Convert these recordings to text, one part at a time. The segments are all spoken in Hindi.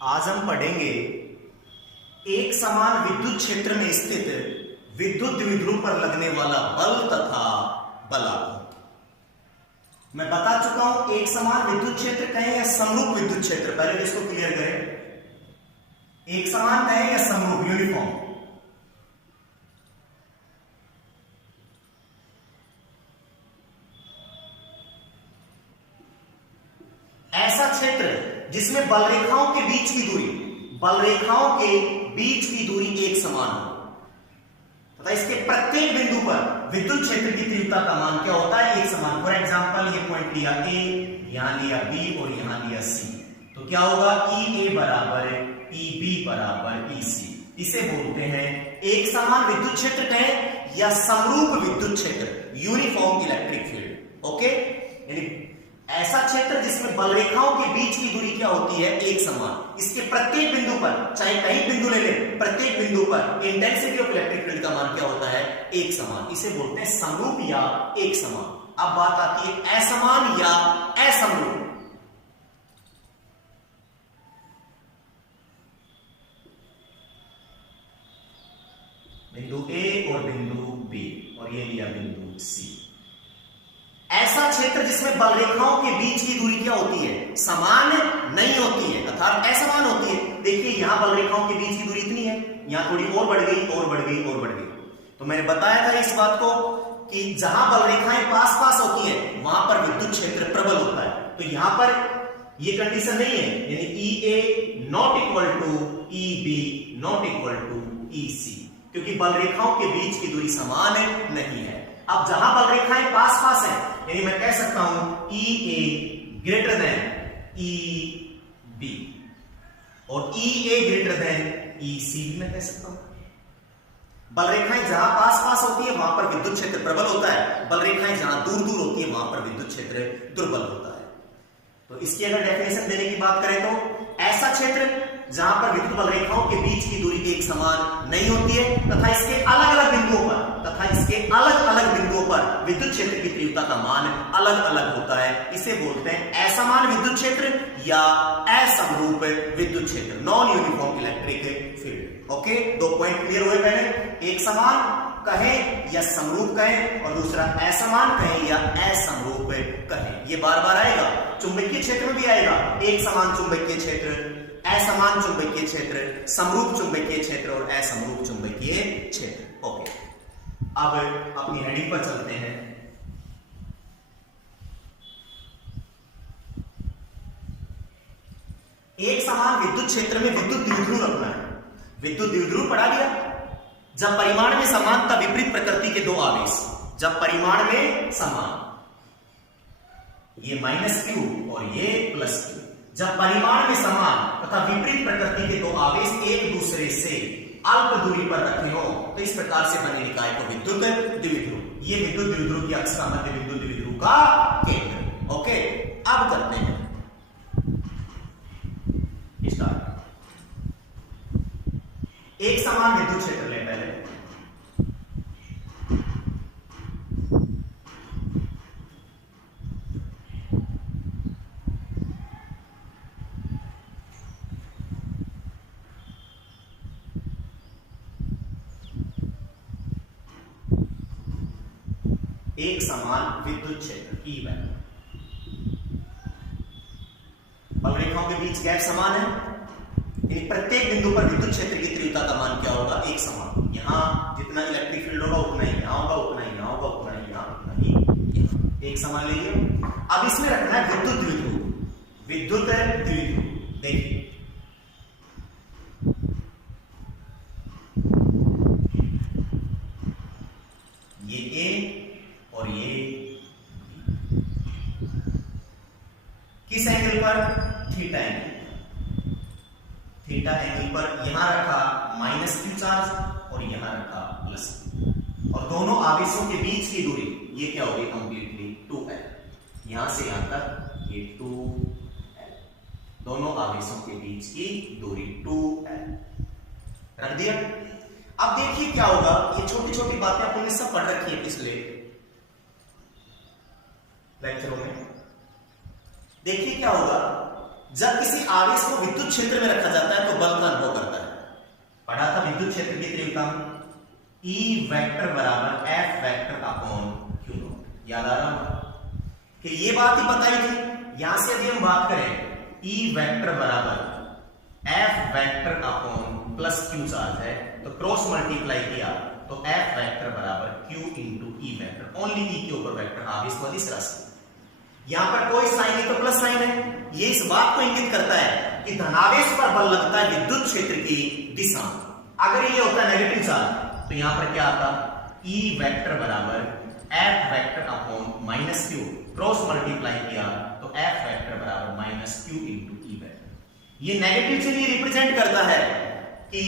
आज हम पढ़ेंगे एक समान विद्युत क्षेत्र में स्थित विद्युत द्विध्रुव पर लगने वाला बल तथा बलाघात। मैं बता चुका हूं एक समान विद्युत क्षेत्र कहें या समरूप विद्युत क्षेत्र, पहले इसको क्लियर करें। एक समान कहें या समरूप, यूनिफॉर्म। ऐसा क्षेत्र जिसमें बल रेखाओं के बीच की दूरी, बल रेखाओं के बीच की दूरी एक समान हो तथा इसके प्रत्येक बिंदु पर विद्युत क्षेत्र की तीव्रता का मान क्या होता है, एक समान। फॉर एग्जांपल ये पॉइंट लिया ए, यहां लिया बी और यहां लिया सी, तो क्या होगा ई ए बराबर ई बी बराबर ई सी। इसे बोलते हैं एक समान विद्युत क्षेत्र कहें या समरूप विद्युत क्षेत्र, यूनिफॉर्म इलेक्ट्रिक फील्ड। ओके, यानी ऐसा क्षेत्र जिसमें बल रेखाओं के बीच की दूरी क्या होती है, एक समान। इसके प्रत्येक बिंदु पर, चाहे कहीं बिंदु ले लें, प्रत्येक बिंदु पर इंटेंसिटी ऑफ इलेक्ट्रिक फील्ड का मान क्या होता है, एक समान। इसे बोलते हैं समरूप या एक समान। अब बात आती है असमान या असमरूप। बिंदु ए और बिंदु बी और ये लिया बिंदु सी। ऐसा क्षेत्र जिसमें बल रेखाओं के बीच की दूरी क्या होती है, समान नहीं होती है अर्थात असमान होती है। देखिए यहां बल रेखाओं के बीच की दूरी इतनी है, यहां थोड़ी और बढ़ गई और बढ़ गई और बढ़ गई। तो मैंने बताया था इस बात को कि जहां बल रेखाएं पास पास होती है वहां पर विद्युत क्षेत्र प्रबल होता है। तो यहां पर ये कंडीशन नहीं है, यानी E A not equal to E B not equal to E C, क्योंकि बल रेखाओं के बीच की दूरी समान नहीं है। अब जहां बल रेखाएं पास पास हैं, यानी मैं कह सकता हूं ई ए ग्रेटर देन ई बी और ई ए ग्रेटर देन ई सी भी मैं कह सकता हूं। बल रेखाएं जहां पास पास होती है वहां पर विद्युत क्षेत्र प्रबल होता है, बल रेखाएं जहां दूर दूर होती है वहां पर विद्युत क्षेत्र दुर्बल होता है। तो इसकी अगर डेफिनेशन देने की बात करें तो ऐसा क्षेत्र जहां पर विद्युत बल रेखाओं के बीच की दूरी एक समान नहीं होती है तथा इसके अलग अलग बिंदुओं पर विद्युत क्षेत्र की तीव्रता का मान अलग अलग होता है, इसे बोलते हैं असमान विद्युत क्षेत्र या असमरूप विद्युत क्षेत्र, non uniform electric field. Okay, दो पॉइंट क्लियर हुए। पहले एक समान कहें या समरूप कहें और दूसरा असमान कहें या असमरूप कहें। ये बार बार आएगा, चुंबकीय क्षेत्र में भी आएगा। एक समान चुंबकीय क्षेत्र, असमान चुंबकीय क्षेत्र, समरूप चुंबकीय क्षेत्र और असमरूप चुंबकीय क्षेत्र। ओके, अब अपनी हेडिंग पर चलते हैं। एक समान विद्युत क्षेत्र में विद्युत द्विध्रुव रखना है। विद्युत द्विध्रुव पढ़ा गया, जब परिमाण में समान तथा विपरीत प्रकृति के दो आवेश, जब परिमाण में समान, ये माइनस क्यू और ये प्लस क्यू, जब परिमाण में समान तथा विपरीत प्रकृति के दो आवेश एक दूसरे से अल्प दूरी पर रखे हो तो इस प्रकार से बने निकाय को विद्युत द्विध्रुव। ये विद्युत द्विध्रुव की अक्ष का मध्य विद्युत द्विध्रुव का केंद्र। ओके, अब करते हैं स्टार्ट। एक समान विद्युत क्षेत्र ले पहले। एक समान विद्युत क्षेत्र ई वैल्यू, बल रेखाओं के बीच गैप समान है, यानी प्रत्येक बिंदु पर विद्युत क्षेत्र की तीव्रता का मान क्या होगा, एक समान। यहां जितना इलेक्ट्रिक फील्ड होगा उतना ही यहां होगा, उतना ही यहां होगा, उतना ही यहां, उतना ही यहां। एक समान लीजिए। अब इसमें रखना है विद्युत द्विध्रुव। विद्युत द्विध्रुव देखिए, ये ए और ये किस एंगल पर, थीटा एंगल। थीटा एंगल पर यहां रखा माइनस क्यू चार्ज और यहां रखा प्लस, और दोनों आवेशों के बीच की दूरी ये क्या होगी, कंप्लीटली 2l। यहां से यहां तक ये 2l, दोनों आवेशों के बीच की दूरी 2l रख दिया। अब देखिए क्या होगा, ये छोटी छोटी बातें आपने सब पढ़ रखी है पिछले लेक्चरों में। देखिए क्या होगा, जब किसी आवेश को विद्युत क्षेत्र में रखा जाता है तो बल का अनुभव करता है। पढ़ा था विद्युत क्षेत्र की तीव्रता E वेक्टर बराबर F vector upon Q not. याद आ रहा कि ये बात ही बताई थी। यहां से यदि हम बात करें E वेक्टर बराबर F vector upon plus Q charge है तो क्रॉस मल्टीप्लाई किया तो F वेक्टर बराबर Q into E vector, only E के ऊपर वेक्टर आवेश वाली राशि। यहां पर कोई साइन नहीं तो प्लस साइन है। ये इस बात को इंगित करता है कि धनावेश पर बल लगता है विद्युत क्षेत्र की दिशा में। अगर ये होता है नेगेटिव चार्ज तो यहां पर क्या आता, E वेक्टर बराबर F vector upon minus Q, cross multiply किया तो F वेक्टर बराबर minus Q into E vector. ये नेगेटिव से ये रिप्रेजेंट करता है कि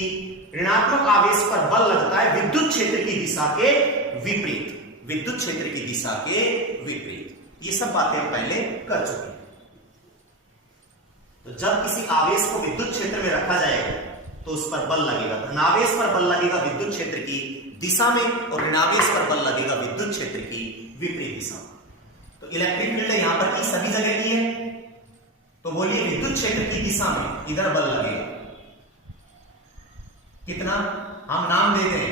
ऋणात्मक आवेश पर बल लगता है विद्युत क्षेत्र की दिशा के विपरीत, विद्युत क्षेत्र की दिशा के विपरीत। ये सब बातें हम पहले कर चुके हैं। तो जब किसी आवेश को विद्युत क्षेत्र में रखा जाएगा तो उस पर बल लगेगा, धनावेश पर बल लगेगा विद्युत क्षेत्र की दिशा में और ऋणावेश पर बल लगेगा विद्युत क्षेत्र की विपरीत दिशा में। तो इलेक्ट्रिक फील्ड यहां पर सभी जगह की है, तो बोलिए विद्युत क्षेत्र की दिशा में इधर बल लगेगा कितना, हम नाम दे दें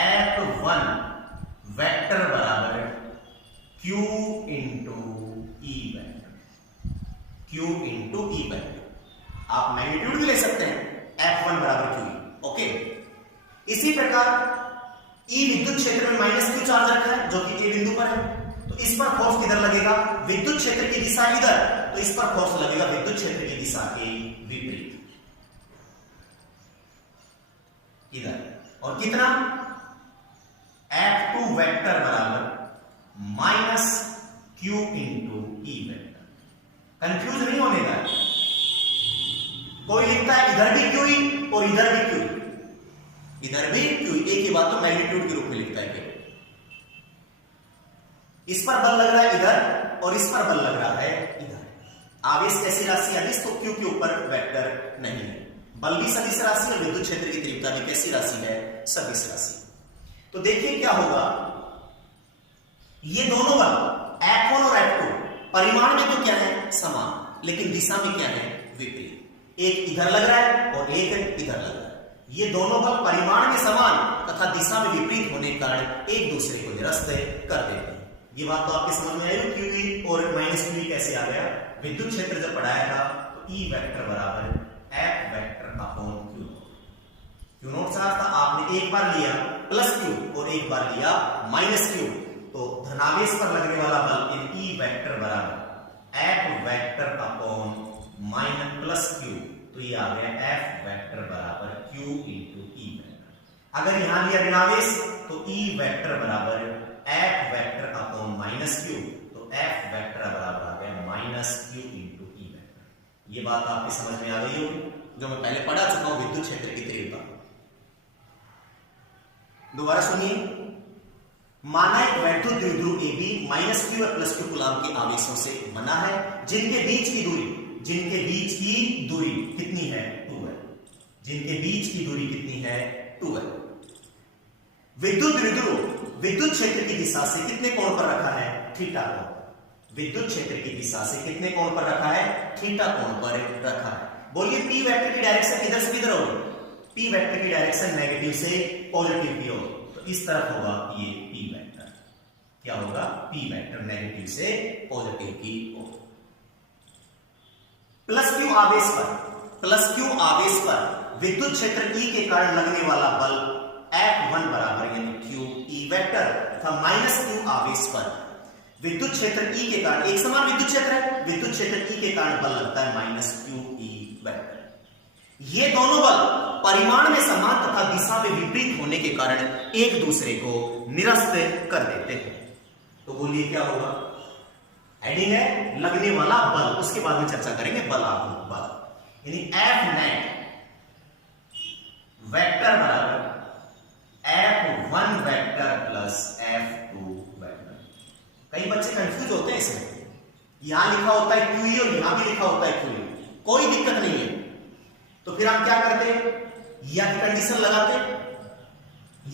F1 वेक्टर बराबर Q into E vector, Q into E vector. आप मैग्नीट्यूड भी ले सकते हैं, F1 बराबर Q। ओके, इसी प्रकार E विद्युत क्षेत्र में माइनस Q चार्ज रखा है जो कि A बिंदु पर है, तो इस पर फोर्स किधर लगेगा, विद्युत क्षेत्र की दिशा इधर, तो इस पर फोर्स लगेगा विद्युत क्षेत्र की दिशा के विपरीत इधर। और कितना, F2 वेक्टर बराबर minus Q into E vector. Confuse नहीं होने का, कोई लिखता है इधर भी Q और इधर भी Q, इधर भी Q, एक ही बात तो मैग्नीट्यूड के रूप में लिखता है केवल। इस पर बल लग रहा है इधर और इस पर बल लग रहा है इधर। आवेश कैसी राशि है, तो Q के ऊपर वेक्टर नहीं है, बल भी सदिश राशि और विद्युत क्षेत्र की तीव्रता भी कैसी राशि है, सदिश राशि। तो देखिए क्या होगा, ये दोनों बल F1 और F2 परिमाण में तो क्या है समान, लेकिन दिशा में क्या है विपरीत। एक इधर लग रहा है और एक इधर लग रहा है। ये दोनों बल परिमाण में समान तथा दिशा में विपरीत होने के कारण एक दूसरे को निरस्त कर देते हैं। ये बात तो आपके समझ में आई, QE और माइनस QE कैसे आ गया। विद्युत क्षेत्र जब पढ़ाया था तो E वेक्टर बराबर F vector upon Q note charge था, आपने एक बार लिया प्लस Q और एक बार लिया माइनस Q, तो धनावेश पर लगने वाला बल इन E वेक्टर बराबर F vector upon minus plus Q, तो ये आ गया F वेक्टर बराबर Q इंटू E वेक्टर। अगर यहां लिया ऋणावेश तो E वेक्टर बराबर F vector upon minus Q, तो F वेक्टर बराबर आ गया minus Q into E vector. ये बात आपकी समझ में आ गई होगी, जो मैं पहले पढ़ा चुका हूं विद्युत क्षेत्र की तीव्रता। दोबारा सुनिए, माना एक वैद्युत द्विध्रुव AB माइनस Q और प्लस Q कूलाम के आवेशों से बना है, जिनके बीच की दूरी कितनी है 2 है, जिनके बीच की दूरी कितनी है 2 है। विद्युत द्विध्रुव विद्युत क्षेत्र की दिशा से कितने कोण पर रखा है, थीटा कोण। विद्युत क्षेत्र की दिशा से कितने कोण पर रखा है, थीटा कोण पर रखा है। बोलिए P वेक्टर की डायरेक्शन इधर से किधर होगी, P वेक्टर की डायरेक्शन नेगेटिव से पॉजिटिव की ओर, तो इस तरफ होगा ये P वेक्टर। क्या होगा, P वेक्टर नेगेटिव से पॉजिटिव की ओर। प्लस Q आवेश पर विद्युत क्षेत्र E के कारण लगने वाला बल F1 बराबर यानी Q E वेक्टर तथा माइनस Q आवेश पर विद्युत क्षेत्र E के कारण, एक समान विद्युत क्षेत्र है, विद्युत क्षेत्र E के कारण बल लगता है माइनस Q E वेक्टर। ये दोनों बल परिमाण में समान तथा दिशा में विपरीत होने के कारण एक दूसरे को निरस्त कर देते हैं। तो बोलिए क्या होगा, हेडिंग है लगने वाला बल, उसके बाद में चर्चा करेंगे बलात्मक बल, यानी F नेट वेक्टर बराबर F1 vector plus F2 vector. कई बच्चे कंफ्यूज होते हैं इसमें, यहां लिखा होता है QE और यहां भी लिखा होता है QE, कोई दिक्कत नहीं है। तो फिर हम क्या करते हैं, या की कंडीशन लगाते,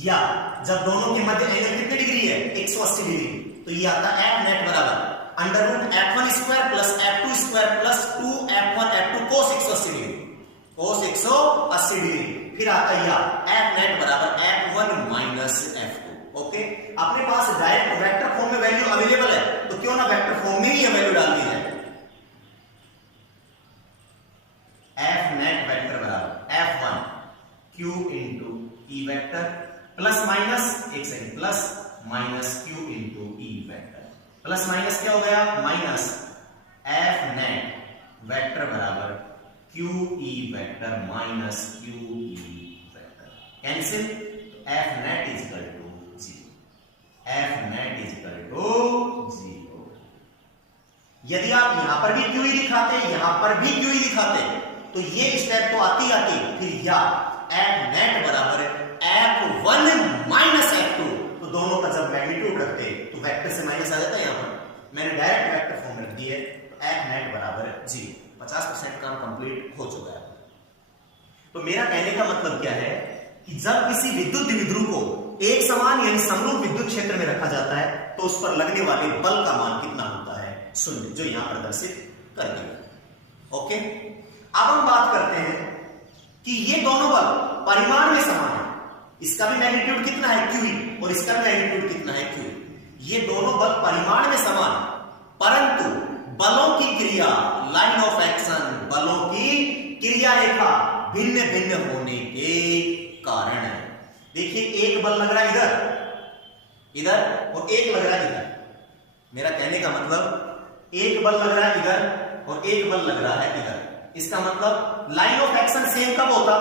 या जब दोनों के मध्य एंगल कितने डिग्री है 180 डिग्री, तो ये आता है F नेट बराबर √f1 square plus f2 square plus 2f1 f2 cos 180 degree, cos 180 degree. फिर आता है f नेट बराबर f1 माइनस f2। ओके, अपने पास डायरेक्ट वेक्टर फॉर्म में वैल्यू अवेलेबल है, तो क्यों ना वेक्टर फॉर्म में ही वैल्यू डाल दी जाए। f नेट वेक्टर बराबर f1 q into E vector plus minus, एक second, plus minus q into E vector, plus minus क्या हो गया, माइनस f नेट वेक्टर बराबर q E vector minus q E vector, cancel, तो f net is equal to 0, f net is equal to 0। यदि आप यहां पर भी q ई दिखाते, यहां पर भी q ई दिखाते, तो ये स्टेप तो आती आती, फिर या f नेट बराबर f1 माइनस f2, तो दोनों का जब मैग्नीट्यूड रखते तो वेक्टर से माइनस आ जाता है। यहां पर मैंने डायरेक्ट वेक्टर फॉर्म रख दी है, तो f नेट बराबर 0, 50% काम कंप्लीट हो चुका है। तो मेरा कहने का मतलब क्या है कि जब किसी विद्युत द्विध्रुव को एक समान यानी समरूप विद्युत क्षेत्र में रखा जाता है, तो उस पर लगने वाले बल का मान कितना होता है, शून्य, जो यहां प्रदर्शित कर दिया। ओके, अब हम बात करते हैं कि ये दोनों बल परिमाण में समान है, इसका भी मैग्नीट्यूड कितना है QE और इसका भी मैग्नीट्यूड कितना है QE। ये दोनों बल परिमाण में समान, परंतु बलों की क्रिया, लाइन ऑफ एक्शन, बलों की क्रिया रेखा भिन्न भिन्न होने के कारण है। देखिए, एक बल लग रहा है इधर और एक लग रहा है इधर। मेरा कहने का मतलब एक बल लग रहा है इधर और एक बल लग रहा है इधर। इसका मतलब लाइन ऑफ एक्शन सेम कब होता,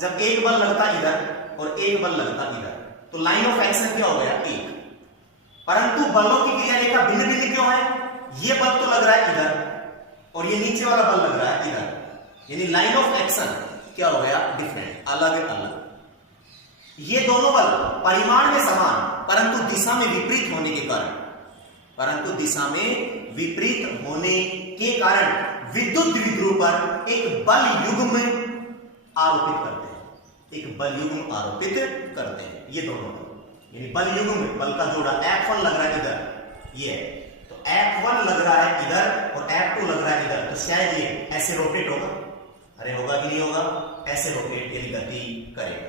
जब एक बल लगता इधर और एक बल लगता इधर, तो लाइन ऑफ एक्शन क्या हो गया, एक। परंतु बलों की क्रिया रेखा भिन्न भिन्न क्यों है, ये बल तो लग रहा है इधर और ये नीचे वाला बल लग रहा है इधर, यानी लाइन ऑफ एक्शन क्या हो गया, डिफरेंट, अलग अलग। ये दोनों बल परिमाण में समान परंतु दिशा में विपरीत होने के कारण, परंतु दिशा में विपरीत होने के कारण विद्युत द्विध्रुव पर एक बल युग्म आरोपित करते हैं, एक बल युग्म आरोपित करते हैं। ये दोनों बल यानी बल युग्म, बल का जोड़ा F1 लग रहा है इधर, ये तो F1 लग रहा है इधर और F2 लग रहा है इधर, तो शायद ये ऐसे रोटेट होगा, अरे होगा कि नहीं होगा, ऐसे रोटेट यानी गति करेगा।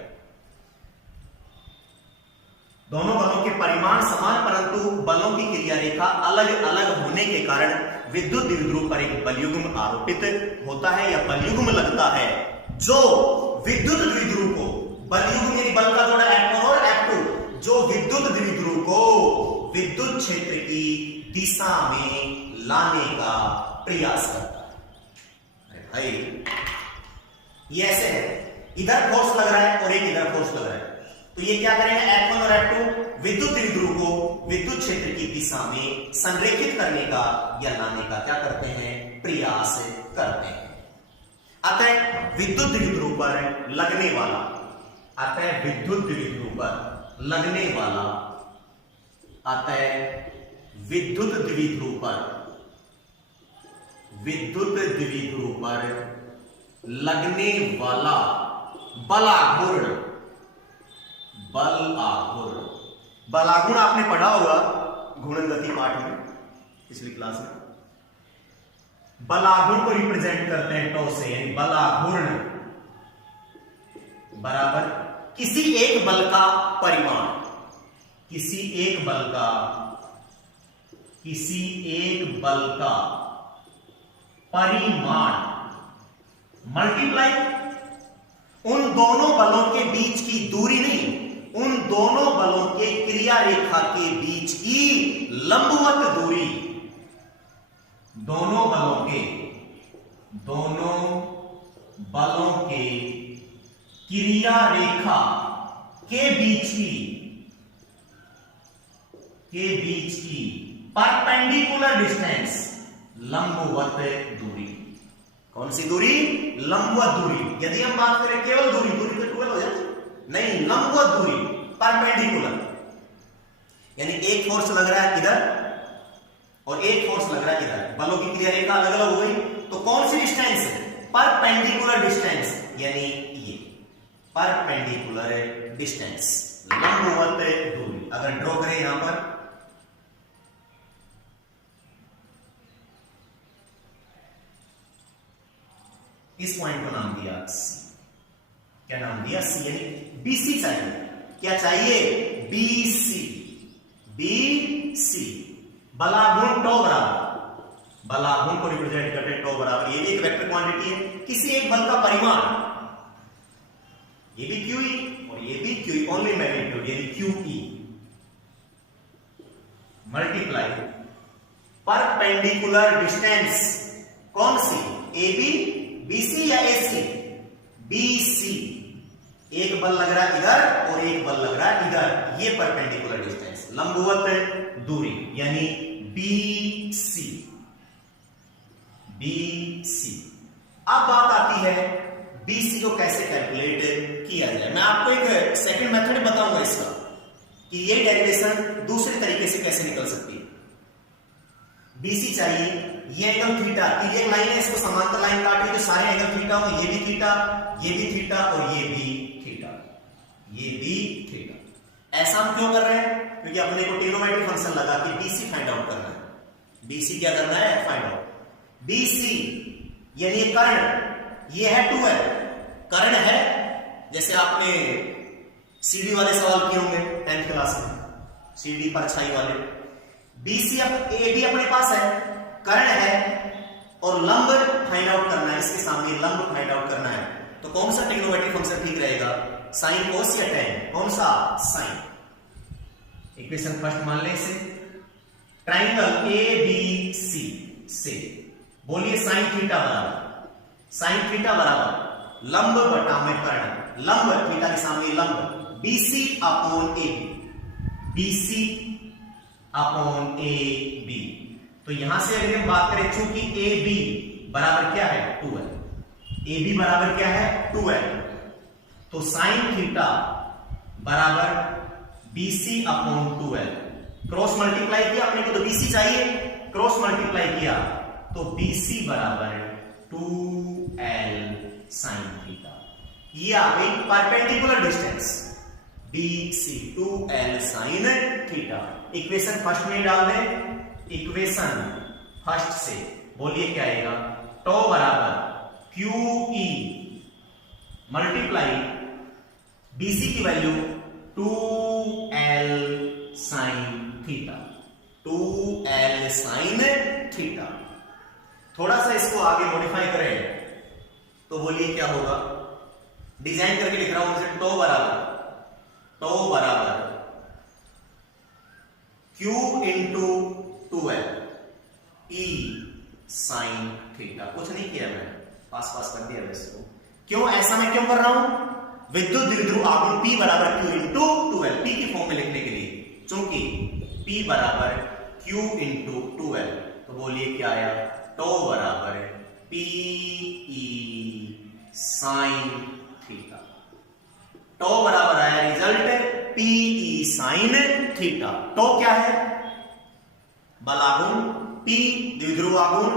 दोनों बलों के परिमाण समान परंतु बलों की क्रिया रेखा अलग अलग होने के कारण विद्युत द्विध्रुव पर एक बलयुग्म आरोपित होता है या बलयुग्म लगता है, जो विद्युत द्विध्रुव को, बलयुग्म यानी बल का जोड़ा F1 और F2, जो विद्युत द्विध्रुव को विद्युत क्षेत्र की दिशा में लाने का प्रयास करता है। अरे भाई, ये ऐसे है, इधर फोर्स लग रहा है और एक इधर फोर्स लग रहा है, तो ये क्या करेंगे, F1 और F2 विद्युत द्विध्रुव को विद्युत क्षेत्र की दिशा में संरेखित करने का या लाने का क्या करते हैं, प्रयास करते हैं। अतः विद्युत द्विध्रुव पर लगने वाला, अतः विद्युत द्विध्रुव पर लगने वाला, अतः विद्युत द्विध्रुव पर, विद्युत द्विध्रुव पर लगने वाला बलाघूर्ण, बलाघूर्ण, बलाघूर्ण आपने पढ़ा होगा घूर्णन गति पाठ में, पिछली क्लास में। बलाघूर्ण को रिप्रेजेंट करते हैं टॉ से, यानी बलाघूर्ण बराबर किसी एक बल का परिमाण, किसी एक बल का, किसी एक बल का परिमाण मल्टीप्लाई उन दोनों बलों के बीच की दूरी, नहीं, उन दोनों बलों के क्रिया रेखा के बीच की लंबवत दूरी, दोनों बलों के क्रिया रेखा के बीच की परपेंडिकुलर डिस्टेंस, लंबवत दूरी। कौन सी दूरी, लंबवत दूरी। यदि हम बात करें केवल दूरी, दूरी तो 12 हो जाती, नहीं, लंबवत दूरी, परपेंडिकुलर, यानी एक फोर्स लग रहा है इधर और एक फोर्स लग रहा है इधर, बलों की क्रिया रेखा अलग अलग हो गई, तो कौन सी डिस्टेंस है, परपेंडिकुलर डिस्टेंस, यानी ये परपेंडिकुलर डिस्टेंस, लंबवत दूरी। अगर ड्रॉ करें यहां पर, इस पॉइंट को नाम दिया सी। क्या नाम दिया? सी। यानी बीसी चाहिए। क्या चाहिए? बीसी। बीसी बलागुण टो बराबर, बलागुण को रिप्रेजेंट करते टो बराबर, ये एक वेक्टर क्वांटिटी है, किसी एक बल का परिमाण, ये भी QE और ये भी QE, ओनली मैग्नीट्यूड यानी QE मल्टीप्लाई परपेंडिकुलर डिस्टेंस, कौन सी? AB, BC या AC? BC। एक बल लग रहा है इधर और एक बल लग रहा है इधर, ये परपेंडिकुलर डिस्टेंस, लंबवत दूरी यानी BC। BC। अब बात आती है BC को कैसे कैलकुलेट किया जाए। मैं आपको एक सेकंड मेथड बताऊंगा इसका कि ये डेरिवेशन दूसरे तरीके से कैसे निकल सकती है। BC चाहिए, ये एंगल थीटा, ये एक लाइन है, इसको समांतर लाइन काटी तो सारे एंगल थीटा होंगे, ये भी थीटा, ये भी थीटा और ये भी थीटा, ये भी थीटा। ऐसा हम क्यों कर रहे हैं? क्योंकि अपने को ट्रिग्नोमेट्रिक फंक्शन लगा के BC फाइंड आउट करना है। BC क्या करना है? Find out. BC यानी कर्ण, ये है 2L, कर्ण है, जैसे आपने CD वाले सवाल किए होंगे 10th क्लास में, CD परछाई वाले। BC अब AB अपने पास है, कर्ण है और लंब फाइंड आउट करना है, इसके सामने लंब फाइंड आउट करना है, तो कौन सा ट्रिग्नोमेट्रिक फंक्शन ठीक रहेगा? साइन, कोस या टेन? कौन सा? साइन। इक्वेशन फर्स्ट मान लें इसे, ट्राइंगल ABC से बोलिए साइन थीटा बराबर, साइन थीटा बराबर लंब बटा में कर्ण, लंब थीटा के सामने लंब, BC upon AB, BC upon AB। तो यहां से अगर हम बात करें, चूंकि AB बराबर क्या है? 2L, AB बराबर क्या है? 2L, तो साइन थीटा बराबर BC upon 2L, cross multiply किया अपने को, तो BC चाहिए, क्रॉस मल्टीप्लाई किया तो BC बराबर 2L साइन थीटा। ये आ गई perpendicular distance BC, 2L sine theta. Equation first में डाल दें, इक्वेशन फर्स्ट से बोलिए क्या आएगा? टो बराबर QE मल्टीप्लाई BC की value 2L sine theta, 2L sine theta. थोड़ा सा इसको आगे मॉडिफाई करें तो बोलिए क्या होगा? डिजाइन करके लिख रहा हूं मुझे, टो बराबर Q into 2L E sine theta. कुछ नहीं किया मैं, पास कर दिया इसको। क्यों ऐसा मैं क्यों कर रहा हूं? विद्युत द्विध्रुव आघूर्ण P बराबर Q इंटू 2L, P की फॉर्म में लिखने के लिए, चूंकि P बराबर Q इंटू 2L, तो बोलिए क्या आया? टो बराबर PE साइन थीटा। टो बराबर आया रिजल्ट PE साइन थीटा। टो क्या है? बलाघूर्ण, P द्विध्रुव आघूर्ण,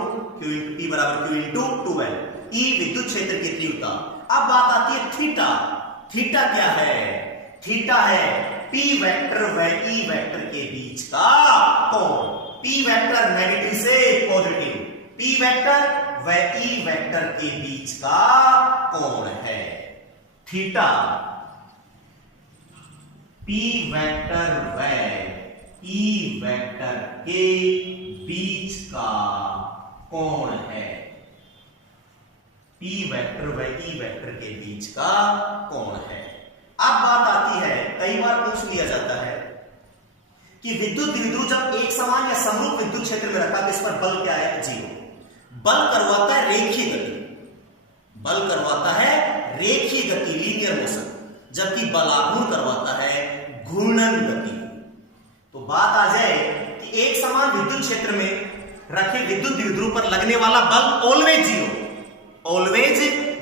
P बराबर Q इंटू 2L, E विद्युत क्षेत्र की तीव्रता। अब बात आती है थीटा। थीटा क्या है? थीटा है P वेक्टर व E वेक्टर के बीच का कोण। P वेक्टर नेगेटिव से पॉजिटिव, P वेक्टर व E वेक्टर के बीच का कोण है थीटा। P वेक्टर व E वेक्टर के बीच का कोण है, P वेक्टर व E वेक्टर के बीच का कोण है। अब बात आती है, कई बार पूछ लिया जाता है कि विद्युत द्विध्रुव जब एक समान या समरूप विद्युत क्षेत्र में रखा तो इस पर बल क्या है? 0। बल करवाता है रेखीय गति, बल करवाता है रेखीय गति, लीनियर मोशन, जबकि बलाघूर्ण करवाता है घूर्णन गति। तो बात आ जाए कि एक समान विद्युत क्षेत्र में रखे विद्युत द्विध्रुव पर लगने वाला बल ऑलवेज 0, ऑलवेज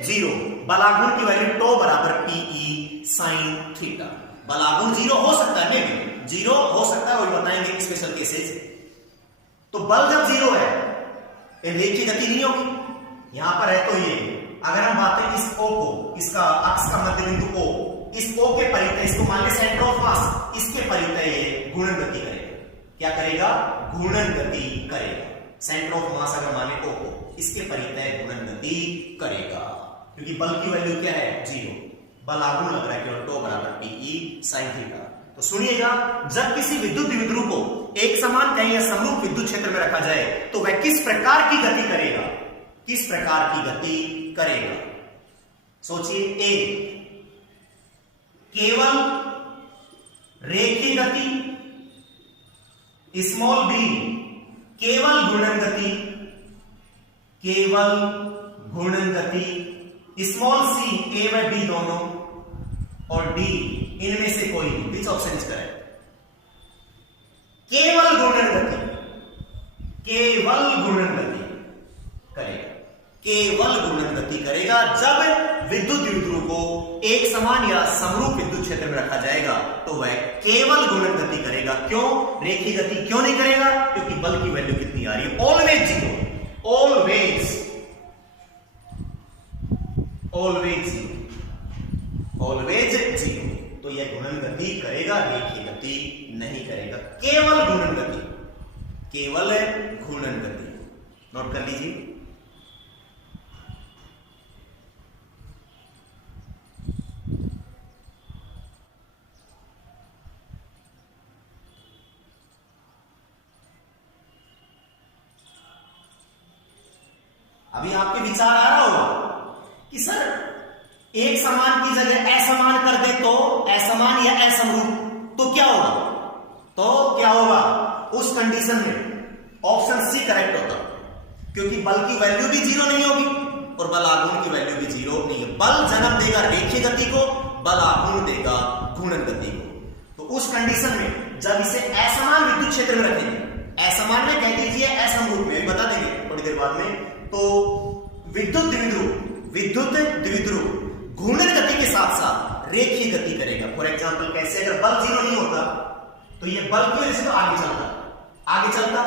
0। बलाघूर्ण की वैल्यू टो बराबर PE साइन थीटा। बलाघूर्ण 0 हो सकता है, मे 0 हो सकता है, वही बताएंगे स्पेशल केसेस। तो बल जब 0 है, रेखीय गति नहीं होगी। यहां पर है तो ये, अगर हम बात करें इस O को, इसका अक्ष का मध्य बिंदु O, इस O के परितः, इसको मान ले सेंटर ऑफ मास, इसके परितः ये घूर्णन गति करेगा। क्या करेगा? घूर्णन गति करेगा। सेंटर ऑफ मास अगर माने O को, इसके परितः गुणन गति करेगा, क्योंकि बल की वैल्यू क्या है 0, बल आघूर्ण लग रहा है केवल, τ बराबर PE sin थीटा। तो सुनिएगा, जब किसी विद्युत द्विध्रुव को एक समान कहीं या समरूप विद्युत क्षेत्र में रखा जाए तो वह किस प्रकार की गति करेगा, किस प्रकार की गति करेगा। सोचिए, ए केवल रेखीय गति, स्मॉल बी केवल घूर्णन गति, केवल घूर्णन गति, स्मॉल सी ए व बी दोनों, और डी इनमें से कोई नहीं। Which option is correct? केवल घूर्णन गति, केवल घूर्णन गति करेगा, केवल घूर्णन गति करेगा जब विद्युत द्विध्रुव को एक समान या समरूप विद्युत क्षेत्र में रखा जाएगा तो वह केवल घूर्णन गति करेगा। क्यों? रेखीय गति क्यों नहीं करेगा? क्योंकि बल की वैल्यू कितनी आ रही है? Always zero, always, always zero, always zero. तो यह घूर्णन गति करेगा, रेखीय गति नहीं करेगा, केवल घूर्णन गति, केवल घूर्णन गति। नोट कर लीजिए। अभी आपके विचार आ रहा होगा कि सर एक समान की जगह असमान कर दे तो असमान या असमरूप तो क्या होगा? तो क्या होगा उस कंडीशन में? ऑप्शन सी करेक्ट होता, क्योंकि बल की वैल्यू भी जीरो नहीं होगी और बल आघूर्ण की वैल्यू भी जीरो नहीं है। बल जन्म देगा रेखीय गति को, बल आघूर्ण देगा घूर्णन गति को। तो उस कंडीशन में जब इसे असमान विद्युत क्षेत्र में रखेंगे, असमान में कह दीजिए असमरूप में, बता देंगे थोड़ी देर बाद में, तो विद्युत द्विध्रुव घूर्णन गति के साथ साथ रेखीय गति करेगा। फॉर एग्जांपल कैसे? अगर बल जीरो नहीं होता तो ये बल की वजह से तो आगे चलता,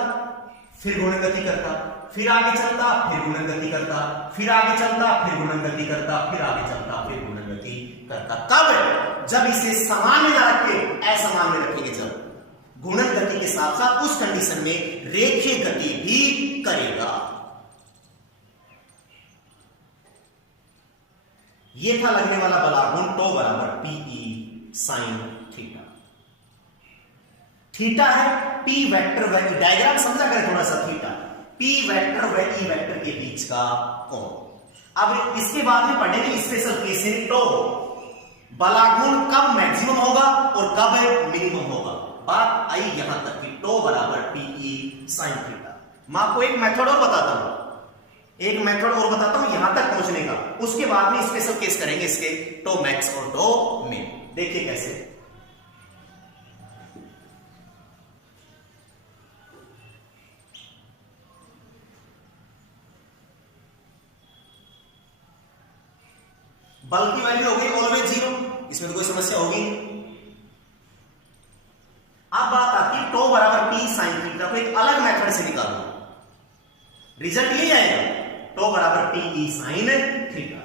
फिर घूर्णन गति करता, फिर आगे चलता, फिर घूर्णन गति करता, फिर आगे चलता, फिर घूर्णन गति करता, फिर आगे चलता, फिर घूर्णन गति करता। कब? जब इसे समान में ना रख के असमान में रखेंगे, जब घूर्णन गति के साथ साथ उस कंडीशन में रेखीय गति भी करेगा। ये था लगने वाला बल आघूर्ण, τ बराबर PE sin थीटा। थीटा है P वेक्टर व डायग्राम समझा करें थोड़ा सा। थीटा P वेक्टर व E वेक्टर के बीच का कोण। अब इसके बाद में पढ़ेंगे स्पेशल केस है τ, बल आघूर्ण कब मैक्सिमम होगा और कब मिनिमम होगा। बात आई यहां तक कि τ बराबर PE sin थीटा। मैं आपको एक मेथड और बताता हूं, यहां तक पहुंचने का। उसके बाद में स्पेशल केस करेंगे इसके, τ मैक्स और τ मिन। देखिए कैसे। बल की वैल्यू हो गई ऑलवेज जीरो, इसमें तो कोई समस्या होगी। अब बात आती है τ बराबर P sin थीटा को एक अलग मेथड से निकालो, रिजल्ट ये आएगा τ बराबर PE sin थीटा।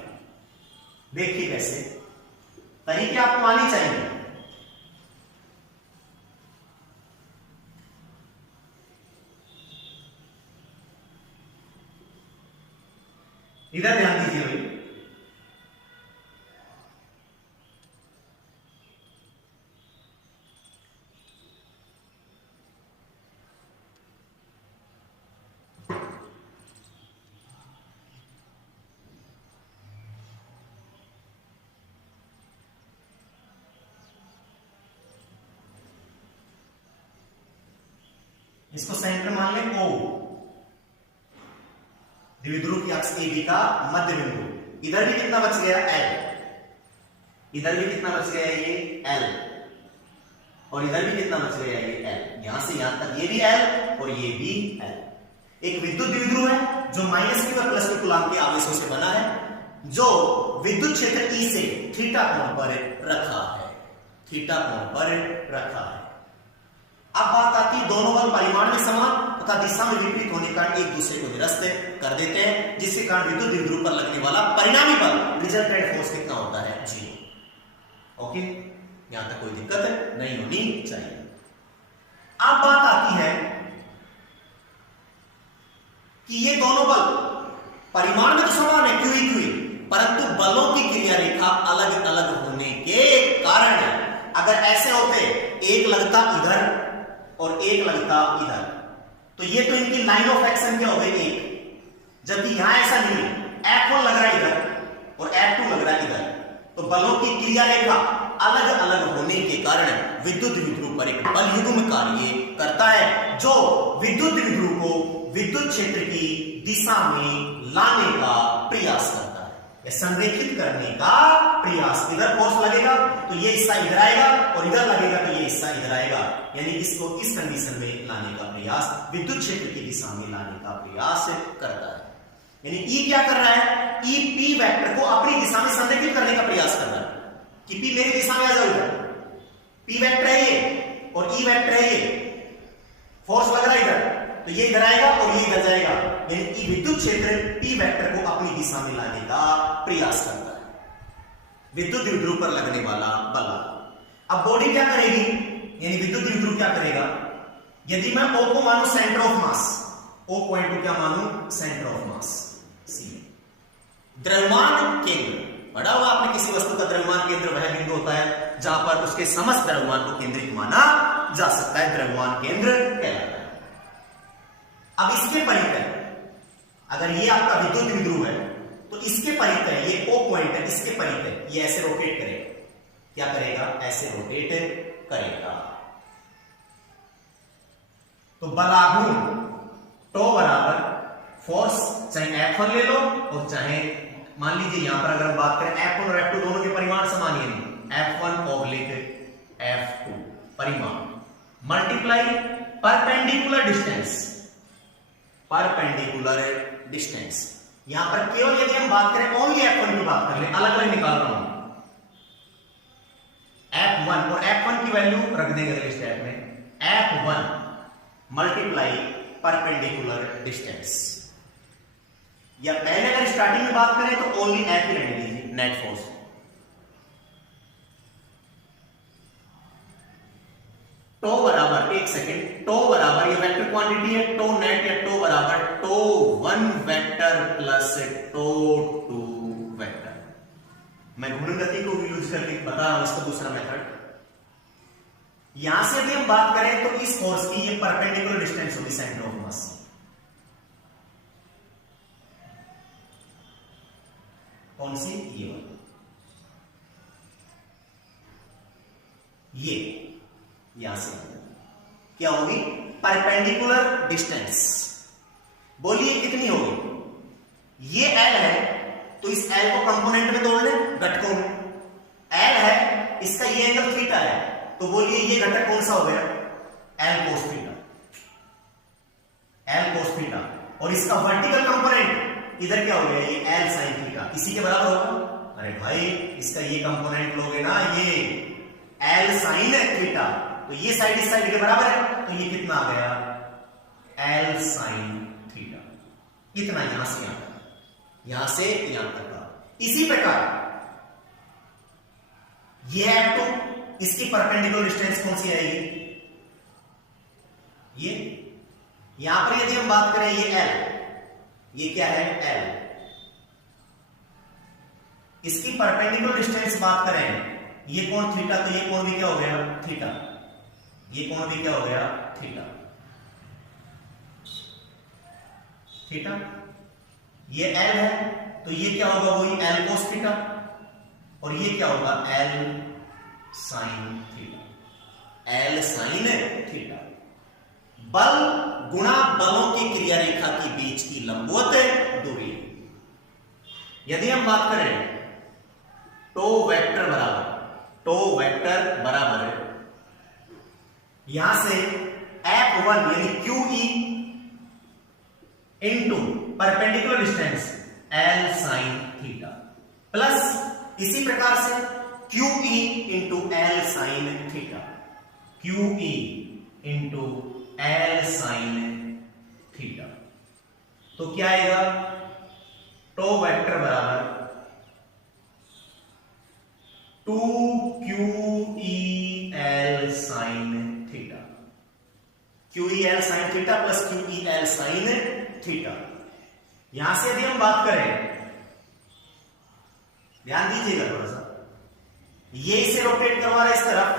देखिए कैसे, तरीके आपको आनी चाहिए। इधर ध्यान दीजिए भाई, इसको सेंटर मान लें O, द्विध्रुव की अक्ष AB का मध्य बिंदु। इधर भी कितना बच गया L, इधर भी कितना बच गया ये L, और इधर भी कितना बच गया ये L। यहां से यहां तक ये भी L और ये भी L। एक विद्युत द्विध्रुव है जो -q व +q कूलाम के आवेशों से बना है, जो विद्युत क्षेत्र E से थीटा कोण पर रखा है, थीटा कोण पर रखा है। अब बात आती है, दोनों बल परिमाण में समान तथा दिशा में विपरीत होने का एक दूसरे को निरस्त कर देते हैं, जिसके कारण विद्युत द्विध्रुव पर लगने वाला परिणामी बल रिजल्टेंट फोर्स कितना होता है? 0। ओके, यहां तक कोई दिक्कत नहीं होनी चाहिए। अब बात आती है कि ये दोनों बल परिमाण में तो समान है, क्यू क्यू, परंतु बलों की क्रिया रेखा अलग अलग होने के कारण अगर ऐसे होते एक लगता इधर और एक लगता इधर, तो ये तो इनकी लाइन ऑफ एक्शन क्या हो गई एक, जबकि यहां ऐसा नहीं, F1 लग रहा है इधर और F2 लग रहा है इधर, तो बलों की क्रिया रेखा अलग अलग होने के कारण विद्युत द्विध्रुव पर एक बल युग्म कार्य करता है, जो विद्युत द्विध्रुव को विद्युत क्षेत्र की दिशा में लाने का प्रयास करता है, संरेखित करने का प्रयास। इधर फोर्स लगेगा तो ये हिस्सा इधर आएगा और इधर लगेगा तो ये हिस्सा इधर आएगा, यानी इसको इस कंडीशन में लाने का प्रयास, विद्युत क्षेत्र की दिशा में लाने का प्रयास करता है। यानी E क्या कर रहा है, E P वेक्टर को अपनी दिशा में संरेखित करने का प्रयास कर रहा है कि P मेरी दिशा में आ जाओ इधर, P वेक्टर है ये और E वेक्टर है ये, फोर्स लग रहा है इधर तो ये इधर आएगा और ये इधर जाएगा, यानी कि विद्युत क्षेत्र P वेक्टर को अपनी दिशा में लाने का प्रयास करता है, विद्युत द्विध्रुव पर लगने वाला बल। अब बॉडी क्या करेगी, यानी विद्युत द्विध्रुव क्या करेगा, यदि मैं O को मानूं centre of mass, O point को क्या मानूं सेंटर ऑफ मास, C द्रव्यमान केंद्र, पढ़ा होगा आपने किसी वस्तु का द्रव्यमान केंद्र वह बिंदु होता है जहां पर उसके समस्त द्रव्यमान को केंद्रित माना जा सकता है, द्रव्यमान केंद्र कहलाता है। अब इसके परितः अगर ये आपका विद्युत द्विध्रुव है तो इसके परितः ये O पॉइंट है, इसके परितः ये ऐसे रोटेट करेगा, क्या करेगा, ऐसे रोटेट करेगा, तो बलाघूर्ण टो बराबर फोर्स, चाहे F1 ले लो और चाहे मान लीजिए यहां पर अगर हम बात करें F1 और F2 दोनों के परिमाण समान ही नहीं, F1 ओब्लिक F2 परिमाण multiply perpendicular distance, perpendicular distance, यहां पर केवल यदि हम बात करें ओनली F1 की बात कर ले, अलग अलग निकाल रहा हूं, F1 और F1 की वैल्यू रख देंगे अगले स्टेप में, F1 मल्टीप्लाई परपेंडिकुलर डिस्टेंस, या पहले अगर स्टार्टिंग में बात करें तो ओनली F ही रहने दीजिए, नेट फोर्स, टो बराबर, एक सेकेंड, टो बराबर ये वेक्टर क्वांटिटी है, टो नेट या टो बराबर tau 1 vector plus tau 2 vector. मैं घूर्णन गति को यूज करके बता रहा हूं इसका दूसरा मेथड। यहां से भी हम बात करें तो इस फोर्स की ये परपेंडिकुलर डिस्टेंस होगी सेंटर ऑफ मास, कौन सी, ये वाली, ये यहां से क्या होगी, परपेंडिकुलर डिस्टेंस, बोलिए कितनी होगी, ये L है तो इस L को कंपोनेंट में तोड़ लें, घटकों में, L है इसका ये एंगल थीटा है, तो बोलिए ये घटक कौन सा हो गया, L cos theta, L cos theta, और इसका वर्टिकल कंपोनेंट इधर क्या हो गया, ये L sin थीटा, इसी के बराबर होगा। अरे भाई इसका ये कंपोनेंट लोगे ना, ये L sin थीटा, तो ये साइड इस साइड के बराबर है, तो ये कितना आ गया, L sin थीटा, इतना यहां से यहां तक, यहां से यहां तक का। इसी प्रकार ये F2, इसकी परपेंडिकुलर डिस्टेंस कौन सी आएगी, ये यहां पर यदि हम बात करें ये L, ये क्या है L, इसकी परपेंडिकुलर डिस्टेंस बात करें, ये कोण थीटा, तो ये कोण भी क्या हो गया, थीटा, ये कोण भी क्या हो गया, थीटा, थीटा, ये L है तो ये क्या होगा, वही L cos थीटा, और ये क्या होगा, L sin theta, L sin theta. बल गुणा बलों की क्रिया रेखा के बीच की लंबवत दूरी, यदि हम बात करें टो वेक्टर बराबर, टो वेक्टर बराबर यहां से F1 यानी QE into perpendicular distance L sin theta, plus इसी प्रकार से QE into L sin theta, QE into L sin theta, तो क्या आएगा, टो वेक्टर बराबर 2QEL sin theta, QEL sin theta plus QEL sin theta, यहां से यदि हम बात करें, ध्यान दीजिएगा थोड़ा सा, ये इसे रोटेट करवा रहा है इस तरफ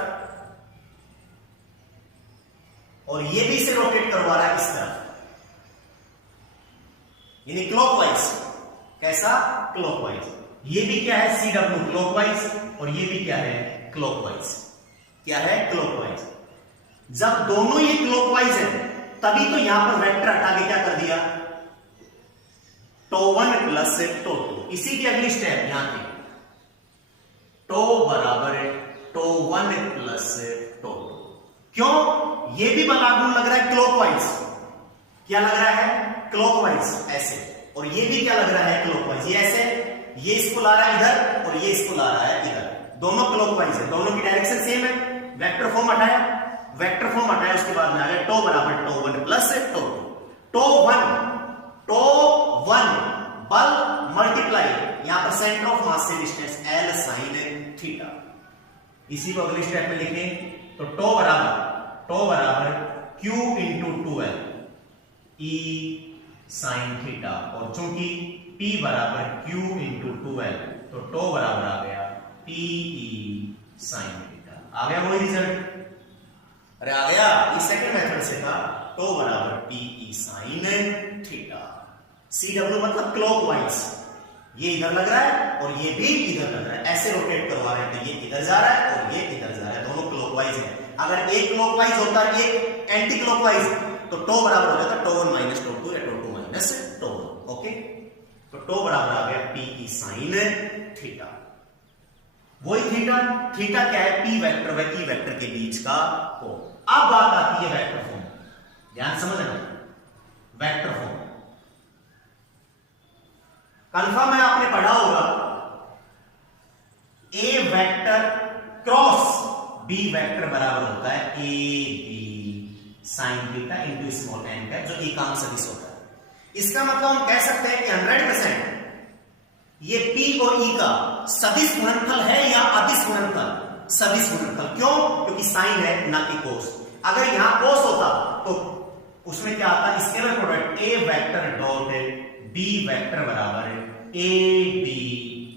और ये भी इसे रोटेट करवा रहा है इस तरफ, यानी क्लॉकवाइज। कैसा? क्लॉकवाइज। ये भी क्या है? CW क्लॉकवाइज और ये भी क्या है? क्लॉकवाइज। क्या है? क्लॉकवाइज। जब दोनों ये क्लॉकवाइज है तभी तो यहां पर वेक्टर हटा के क्या कर दिया? τ1 प्लस τ2। इसी की अगली स्टेप यहां की τ बराबर τ1 प्लस τ2। क्यों? ये भी बलागुण लग रहा है क्लॉकवाइज। क्या लग रहा है? क्लॉकवाइज ऐसे, और ये भी क्या लग रहा है? क्लॉकवाइज। ये ऐसे, ये इसको ला रहा है इधर और ये इसको ला रहा है इधर, दोनों क्लॉकवाइज है, दोनों की डायरेक्शन सेम है। वेक्टर फॉर्म हटाया, वेक्टर फॉर्म हटाया, उसके बाद में आ गया τ बराबर τ1 प्लस τ2। τ1 बल मल्टीप्लाई यहां पर सेंटर ऑफ मास से डिस्टेंस L साइन थीटा। इसी को अगली स्टेप में लिखें तो τ बराबर Q into 2L E sine theta, और चूंकि P बराबर Q इंटू 2L तो τ बराबर आ गया PE साइन थीटा। आ गया वही रिजल्ट? अरे आ गया। इस सेकंड मेथड से था τ बराबर PE साइन थीटा। CW मतलब क्लॉकवाइज, ये इधर लग रहा है और ये भी इधर लग रहा है, ऐसे रोटेट करवा रहे हैं तो ये इधर जा रहा है और ये इधर जा रहा है, दोनों क्लॉकवाइज है। अगर एक क्लॉकवाइज होता है एक एंटी क्लॉकवाइज तो τ बराबर हो जाता τ1 माइनस τ2 या τ2 माइनस τ1। ओके, तो τ बराबर आ गया PE साइन थीटा। वही थीटा, थीटा क्या है? P वेक्टर व E वेक्टर के बीच का कोण। अब बात आती है वेक्टर फॉर्म, ध्यान समझना। वेक्टर फॉर्म कंफर्म है, आपने पढ़ा होगा A vector cross B vector बराबर होता है AB sine theta into small n का, जो एकांक सदिश होता है। इसका मतलब हम कह सकते हैं कि 100% ये P और E का सदिश गुणनफल है या अदिश गुणनफल? सदिश गुणनफल। क्यों? क्योंकि साइन है ना कि कोस। अगर यहां कोस होता तो उसमें क्या आता? Scalar product A vector dot B vector बराबर AB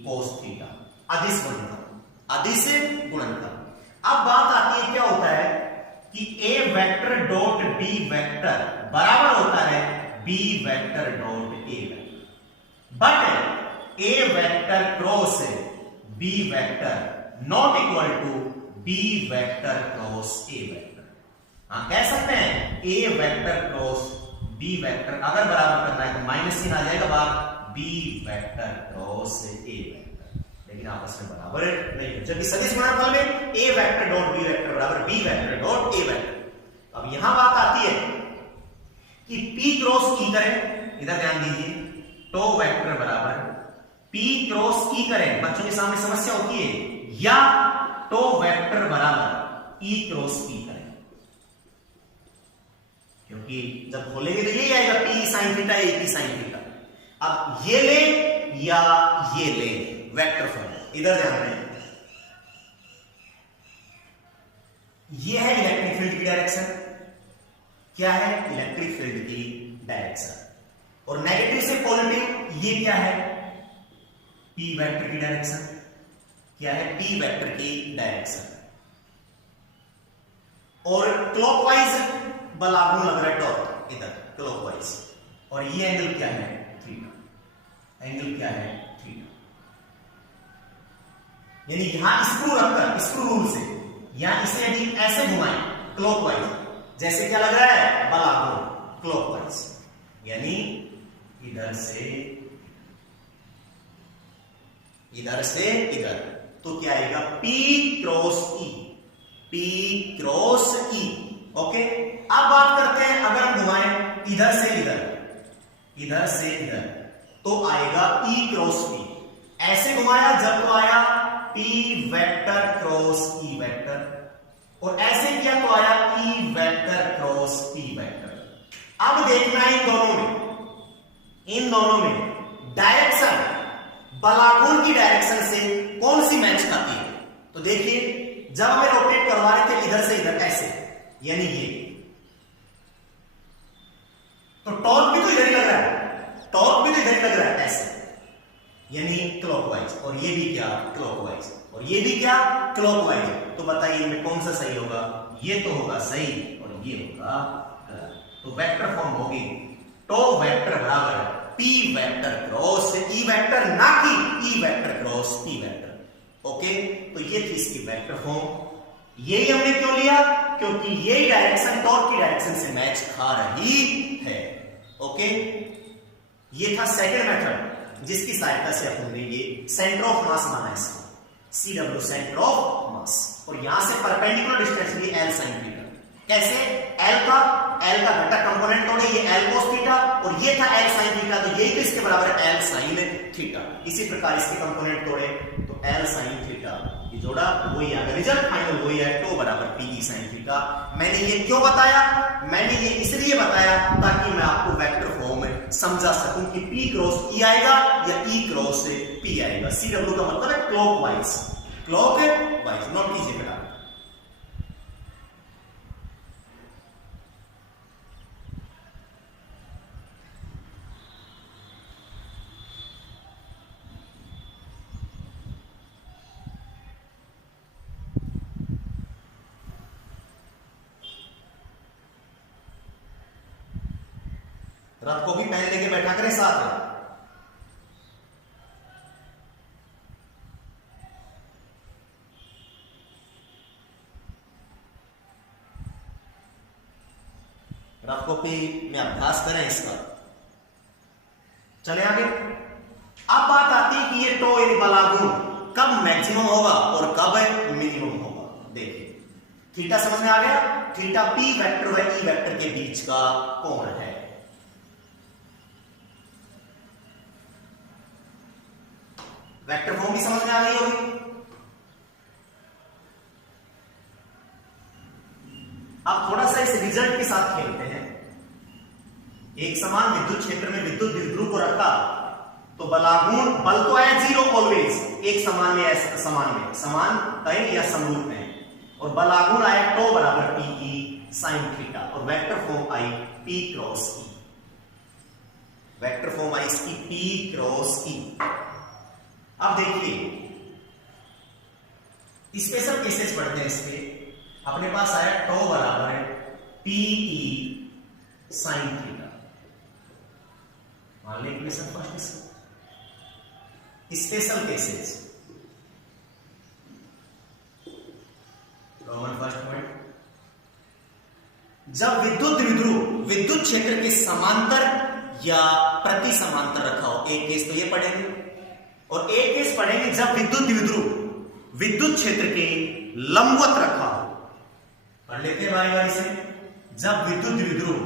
कोस थीटा, अदिश गुणनफल, अदिश गुणनफल। अब बात आती है क्या होता है कि A vector dot B vector बराबर होता है B vector dot A vector, but A vector cross B vector not equal to B vector cross A vector. हाँ, कह सकते हैं A vector cross B vector, अगर बराबर करना है तो माइनस चिन्ह आ जाएगा बाहर, B vector cross A vector, लेकिन आपस में बराबर नहीं है। जबकि सदिश गुणनफल में A vector dot B vector बराबर B vector dot A vector. अब यहां बात आती है कि P क्रॉस E करें, इधर ध्यान दीजिए, τ वेक्टर बराबर P क्रॉस E करें, बच्चों के सामने समस्या होती है, या τ वेक्टर बराबर E क्रॉस P करें, क्योंकि जब खोलेंगे तो यही आएगा P sine theta A sine theta. अब ये ले या ये ले, वेक्टर फॉर्म, इधर ध्यान दें, ये है इलेक्ट्रिक फील्ड की डायरेक्शन। क्या है? इलेक्ट्रिक फील्ड की डायरेक्शन। और नेगेटिव से पॉजिटिव ये क्या है? P वेक्टर की डायरेक्शन। क्या है? P वेक्टर की डायरेक्शन। और क्लॉकवाइज बलागुण लग रहा है टॉर्क इधर क्लॉकवाइज, और ये एंगल क्या है? थीटा। एंगल क्या है? थीटा। यानी यहां स्क्रू रखकर, स्क्रू रूल से यहां इसे यदि ऐसे घुमाएं क्लॉकवाइज, जैसे क्या लग रहा है? बलागुण क्लॉकवाइज, यानी इधर से इधर, तो क्या आएगा? P cross E, P cross E। Okay, अब बात करते हैं, अगर हम घुमाएं इधर से इधर, तो आएगा E क्रॉस P। ऐसे घुमाया जब तो आया P vector cross E vector, और ऐसे किया तो आया E vector cross P vector. अब देखना है इन दोनों में डायरेक्शन, बलागुण की डायरेक्शन से कौन सी मैच खाती है। तो देखिए, जब हमें रोटेट करवा रहे थे इधर से इधर ऐसे, यानी ये, तो टॉर्क भी तो इधर ही लग रहा है, टॉर्क भी तो इधर लग रहा है ऐसे, यानी क्लॉकवाइज, और ये भी क्या क्लॉकवाइज, और ये भी क्या क्लॉकवाइज। तो बताइए इनमें कौन सा सही होगा? ये तो होगा सही और ये होगा गलत। तो वेक्टर फॉर्म होगी टो वेक्टर बराबर P vector cross E vector, ना कि E vector cross P vector. Okay, तो ये थी इसकी वेक्टर फॉर्म। यही हमने क्यों लिया? क्योंकि ये डायरेक्शन टॉर्क की डायरेक्शन से मैच खा रही है। ओके, ये था सेकंड मेथड जिसकी सहायता से हमने ये सेंटर ऑफ मास माना इसको, CW सेंटर ऑफ मास, और यहां से परपेंडिकुलर डिस्टेंस लिए L sin थीटा। कैसे? L का घटक कंपोनेंट तोड़े, ये L cos थीटा और ये था L sin थीटा, तो यही तो इसके बराबर L sin थीटा। इसी प्रकार इसके कंपोनेंट तोड़े तो L sin थीटा, ये जोड़ा वही आ गया, रिजल्ट फाइनल वही है, टो बराबर PE sin थीटा। मैंने ये क्यों बताया? मैंने ये इसलिए बताया ताकि मैं आपको वेक्टर फॉर्म समझा सकूं कि P क्रॉस E आएगा या E क्रॉस P आएगा। CW का मतलब है क्लॉकवाइज, क्लॉकवाइज। नोट कीजिए बेटा। रथ को भी पहन लेके बैठा करें साथ में। रथ कॉपी में अभ्यास करें इसका। चले आगे। अब बात आती है कि ये टो यानी बलागुण कब मैक्सिमम होगा और कब मिनिमम होगा। देखिए, थीटा समझ में आ गया? थीटा पी वेक्टर व ई वेक्टर के बीच का कोण है। वेक्टर फॉर्म भी समझ में आ गई होगी। अब थोड़ा सा इस रिजल्ट के साथ खेलते हैं। एक समान विद्युत क्षेत्र में विद्युत द्विध्रुव को रखा तो बलागुण, बल तो आया जीरो ऑलवेज, एक समान में समान तय या समरूप है, और बलागुण आया टो बराबर PE sin थीटा, और वेक्टर फॉर्म आई P cross E। Vector form आई इसकी P क्रॉस E। अब देखिए स्पेशल केसेस पढ़ते हैं इसके। अपने पास आया टो बराबर है PE sin थीटा, मान लें equation first. Special cases, Roman first point, जब विद्युत द्विध्रुव विद्युत क्षेत्र के समांतर या प्रति समांतर रखा हो। एक केस तो ये पढ़ेंगे, और एक केस पढ़ेंगे जब विद्युत द्विध्रुव विद्युत क्षेत्र के लंबवत रखा हो। पढ़ लेते हैं बारी बारी से। जब विद्युत द्विध्रुव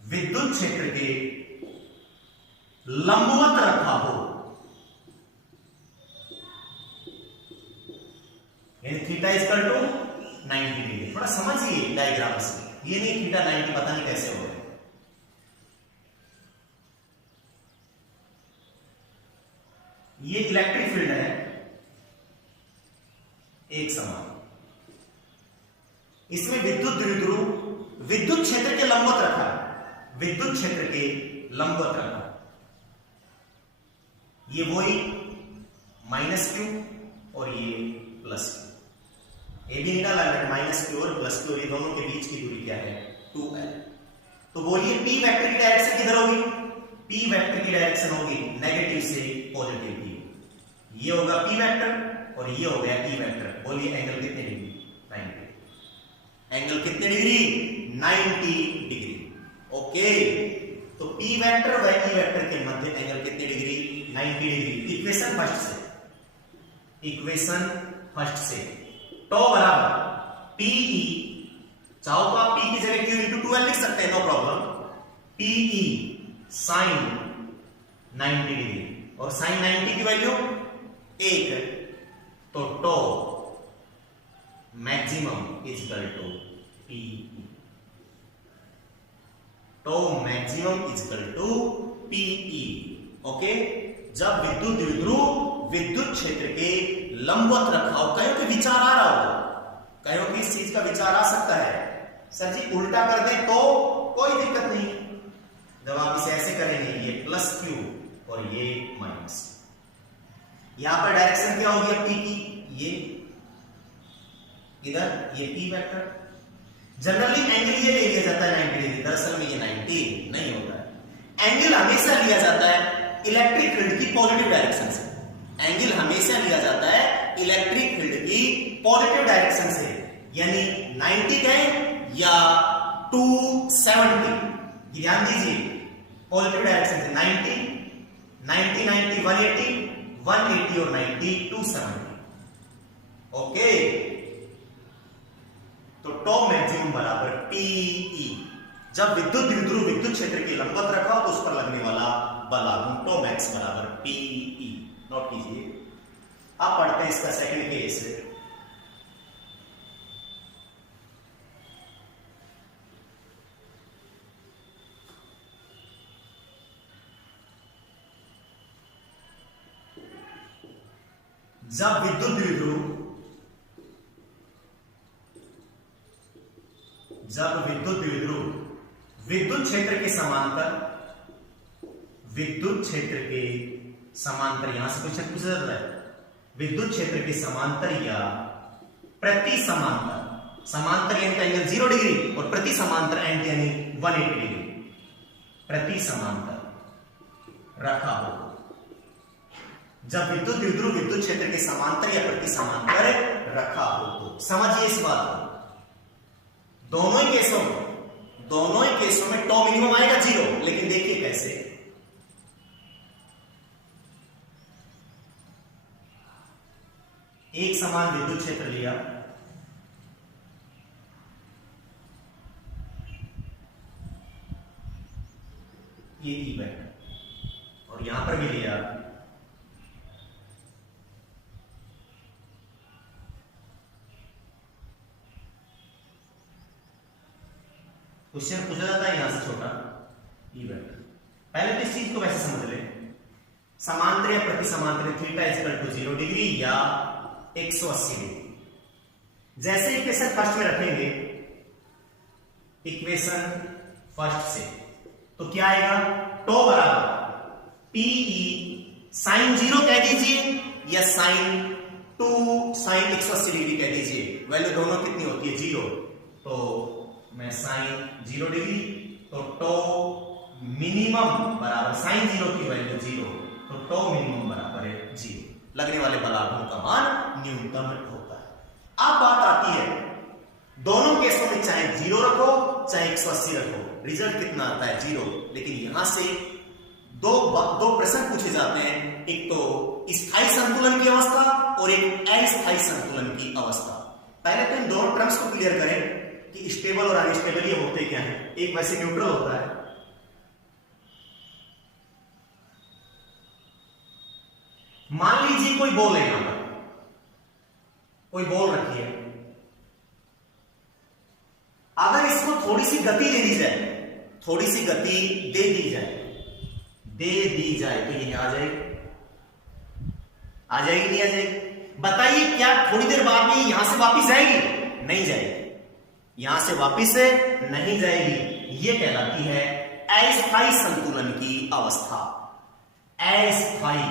विद्युत क्षेत्र के लंबवत रखा हो, यानी थीटा इक्वल टू 90 डिग्री। थोड़ा समझिए डायग्राम से, ये नहीं थीटा 90 पता नहीं कैसे हो रहा है। ये इलेक्ट्रिक फील्ड है एक समान, इसमें विद्युत द्विध्रुव विद्युत क्षेत्र के लंबवत रखा है, विद्युत क्षेत्र के लंबवत रखा। ये वही -q और ये +q, ये भी निकाला -q और +q, ये दोनों के बीच की दूरी क्या है 2l। तो बोलिए P वेक्टर की डायरेक्शन किधर होगी? P वेक्टर की डायरेक्शन होगी नेगेटिव से पॉजिटिव की। ये होगा P वेक्टर और ये हो गया E वेक्टर। बोलिए एंगल कितने डिग्री? 90। एंगल कितने डिग्री? 90 डिग्री। ओके, तो P वेक्टर व E वेक्टर के मध्य एंगल कितने डिग्री? 90 डिग्री। इक्वेशन फर्स्ट से टो बराबर PE, चाहो तो आप P की जगह Q into 2L लिख सकते हैं, no problem. PE sin 90 degree, और sin 90 की वैल्यू 1, तो टो मैक्सिमम इक्वल टू PE। टो maximum equal to PE। Okay, जब विद्युत द्विध्रुव विद्युत क्षेत्र के लंबवत रखा हो। कहीं पे विचार आ रहा हो, कहीं कि इस चीज का विचार आ सकता है। सर जी उल्टा कर दें तो कोई दिक्कत नहीं, जब आप इसे ऐसे करेंगे ये प्लस क्यू और ये माइनस, यहां पर डायरेक्शन क्या होगी अब पी की, ये इधर ये पी वेक्टर। जनरली एंगल ये ले लिया जाता है 90 डिग्री, दरअसल में ये 90 नहीं होता है। एंगल हमेशा लिया जाता है इलेक्ट्रिक फील्ड की पॉजिटिव डायरेक्शन से, एंगल हमेशा लिया जाता है इलेक्ट्रिक फील्ड की पॉजिटिव डायरेक्शन से, यानी 90 कहें या 270, ध्यान दीजिए पॉजिटिव डायरेक्शन से 90 90 90 180 180 और 90 270। ओके, तो टॉप मैक्सिमम बराबर पीई। जब विद्युत द्विध्रुव विद्युत क्षेत्र के लंबवत रखा तो उस पर लगने वाला बल आघूर्ण टॉप मैक्स बराबर पीई। नोट कीजिए। अब पढ़ते हैं इसका सेकंड केस। जब विद्युत द्विध्रुव विद्युत क्षेत्र के समांतर यहां से क्वेश्चन पूछा जाता है, विद्युत क्षेत्र के समांतर या प्रति समांतर यानी एंगल 0 डिग्री और प्रति समांतर एंड यानी 180 डिग्री, प्रति समांतर रखा हो। जब विद्युत द्विध्रुव विद्युत क्षेत्र के समांतर या प्रति समांतर रखा हो तो समझिए इस बात को, दोनों ही केसों में टॉ मिनिमम आएगा 0, लेकिन देखिए कैसे। एक समान विद्युत क्षेत्र लिया, ये ई वेक्टर, और यहां पर भी लिया क्वेश्चन पूछा जाता है यहां से छोटा ई वेक्टर। पहले तो इस चीज को वैसे समझ लें, समांतर या प्रति समांतर थीटा इक्वल टू 0 डिग्री या 180 डिग्री। जैसे इक्वेशन फर्स्ट में रखेंगे, इक्वेशन फर्स्ट से, तो क्या आएगा, टो बराबर पीई साइन 0 कह दीजिए या साइन 180 डिग्री कह दीजिए, वैल्यू दोनों कितनी होती है 0, तो मैं साइन 0 डिग्री, तो टो मिनिमम बराबर साइन 0 की वैल्यू 0, तो टो मिनिमम बराबर है 0, लगने वाले बल आघूर्ण का मान न्यूनतम होता है। अब बात आती है दोनों केसों में चाहे 0 रखो चाहे 180 रखो, रिजल्ट कितना आता है 0, लेकिन यहां से दो प्रश्न पूछे जाते हैं, एक तो स्थायी संतुलन की अवस्था और एक अस्थायी संतुलन की अवस्था। पहले तो इन दोनों टर्म्स को क्लियर करें कि स्टेबल और अनस्टेबल ये होते क्या हैं। एक वैसे न्यूट्रल होता है, मान लीजिए कोई बॉल है, यहां पर कोई बॉल रखी है, अगर इसको थोड़ी सी गति दे दी जाए, थोड़ी सी गति दे दी जाए तो ये आ जाएगी, नहीं आ जाएगी? बताइए क्या थोड़ी देर बाद में यहां से वापस जाएगी? नहीं जाएगी, यहां से वापस नहीं जाएगी। ये कहलाती है अस्थायी संतुलन की अवस्था। अस्थायी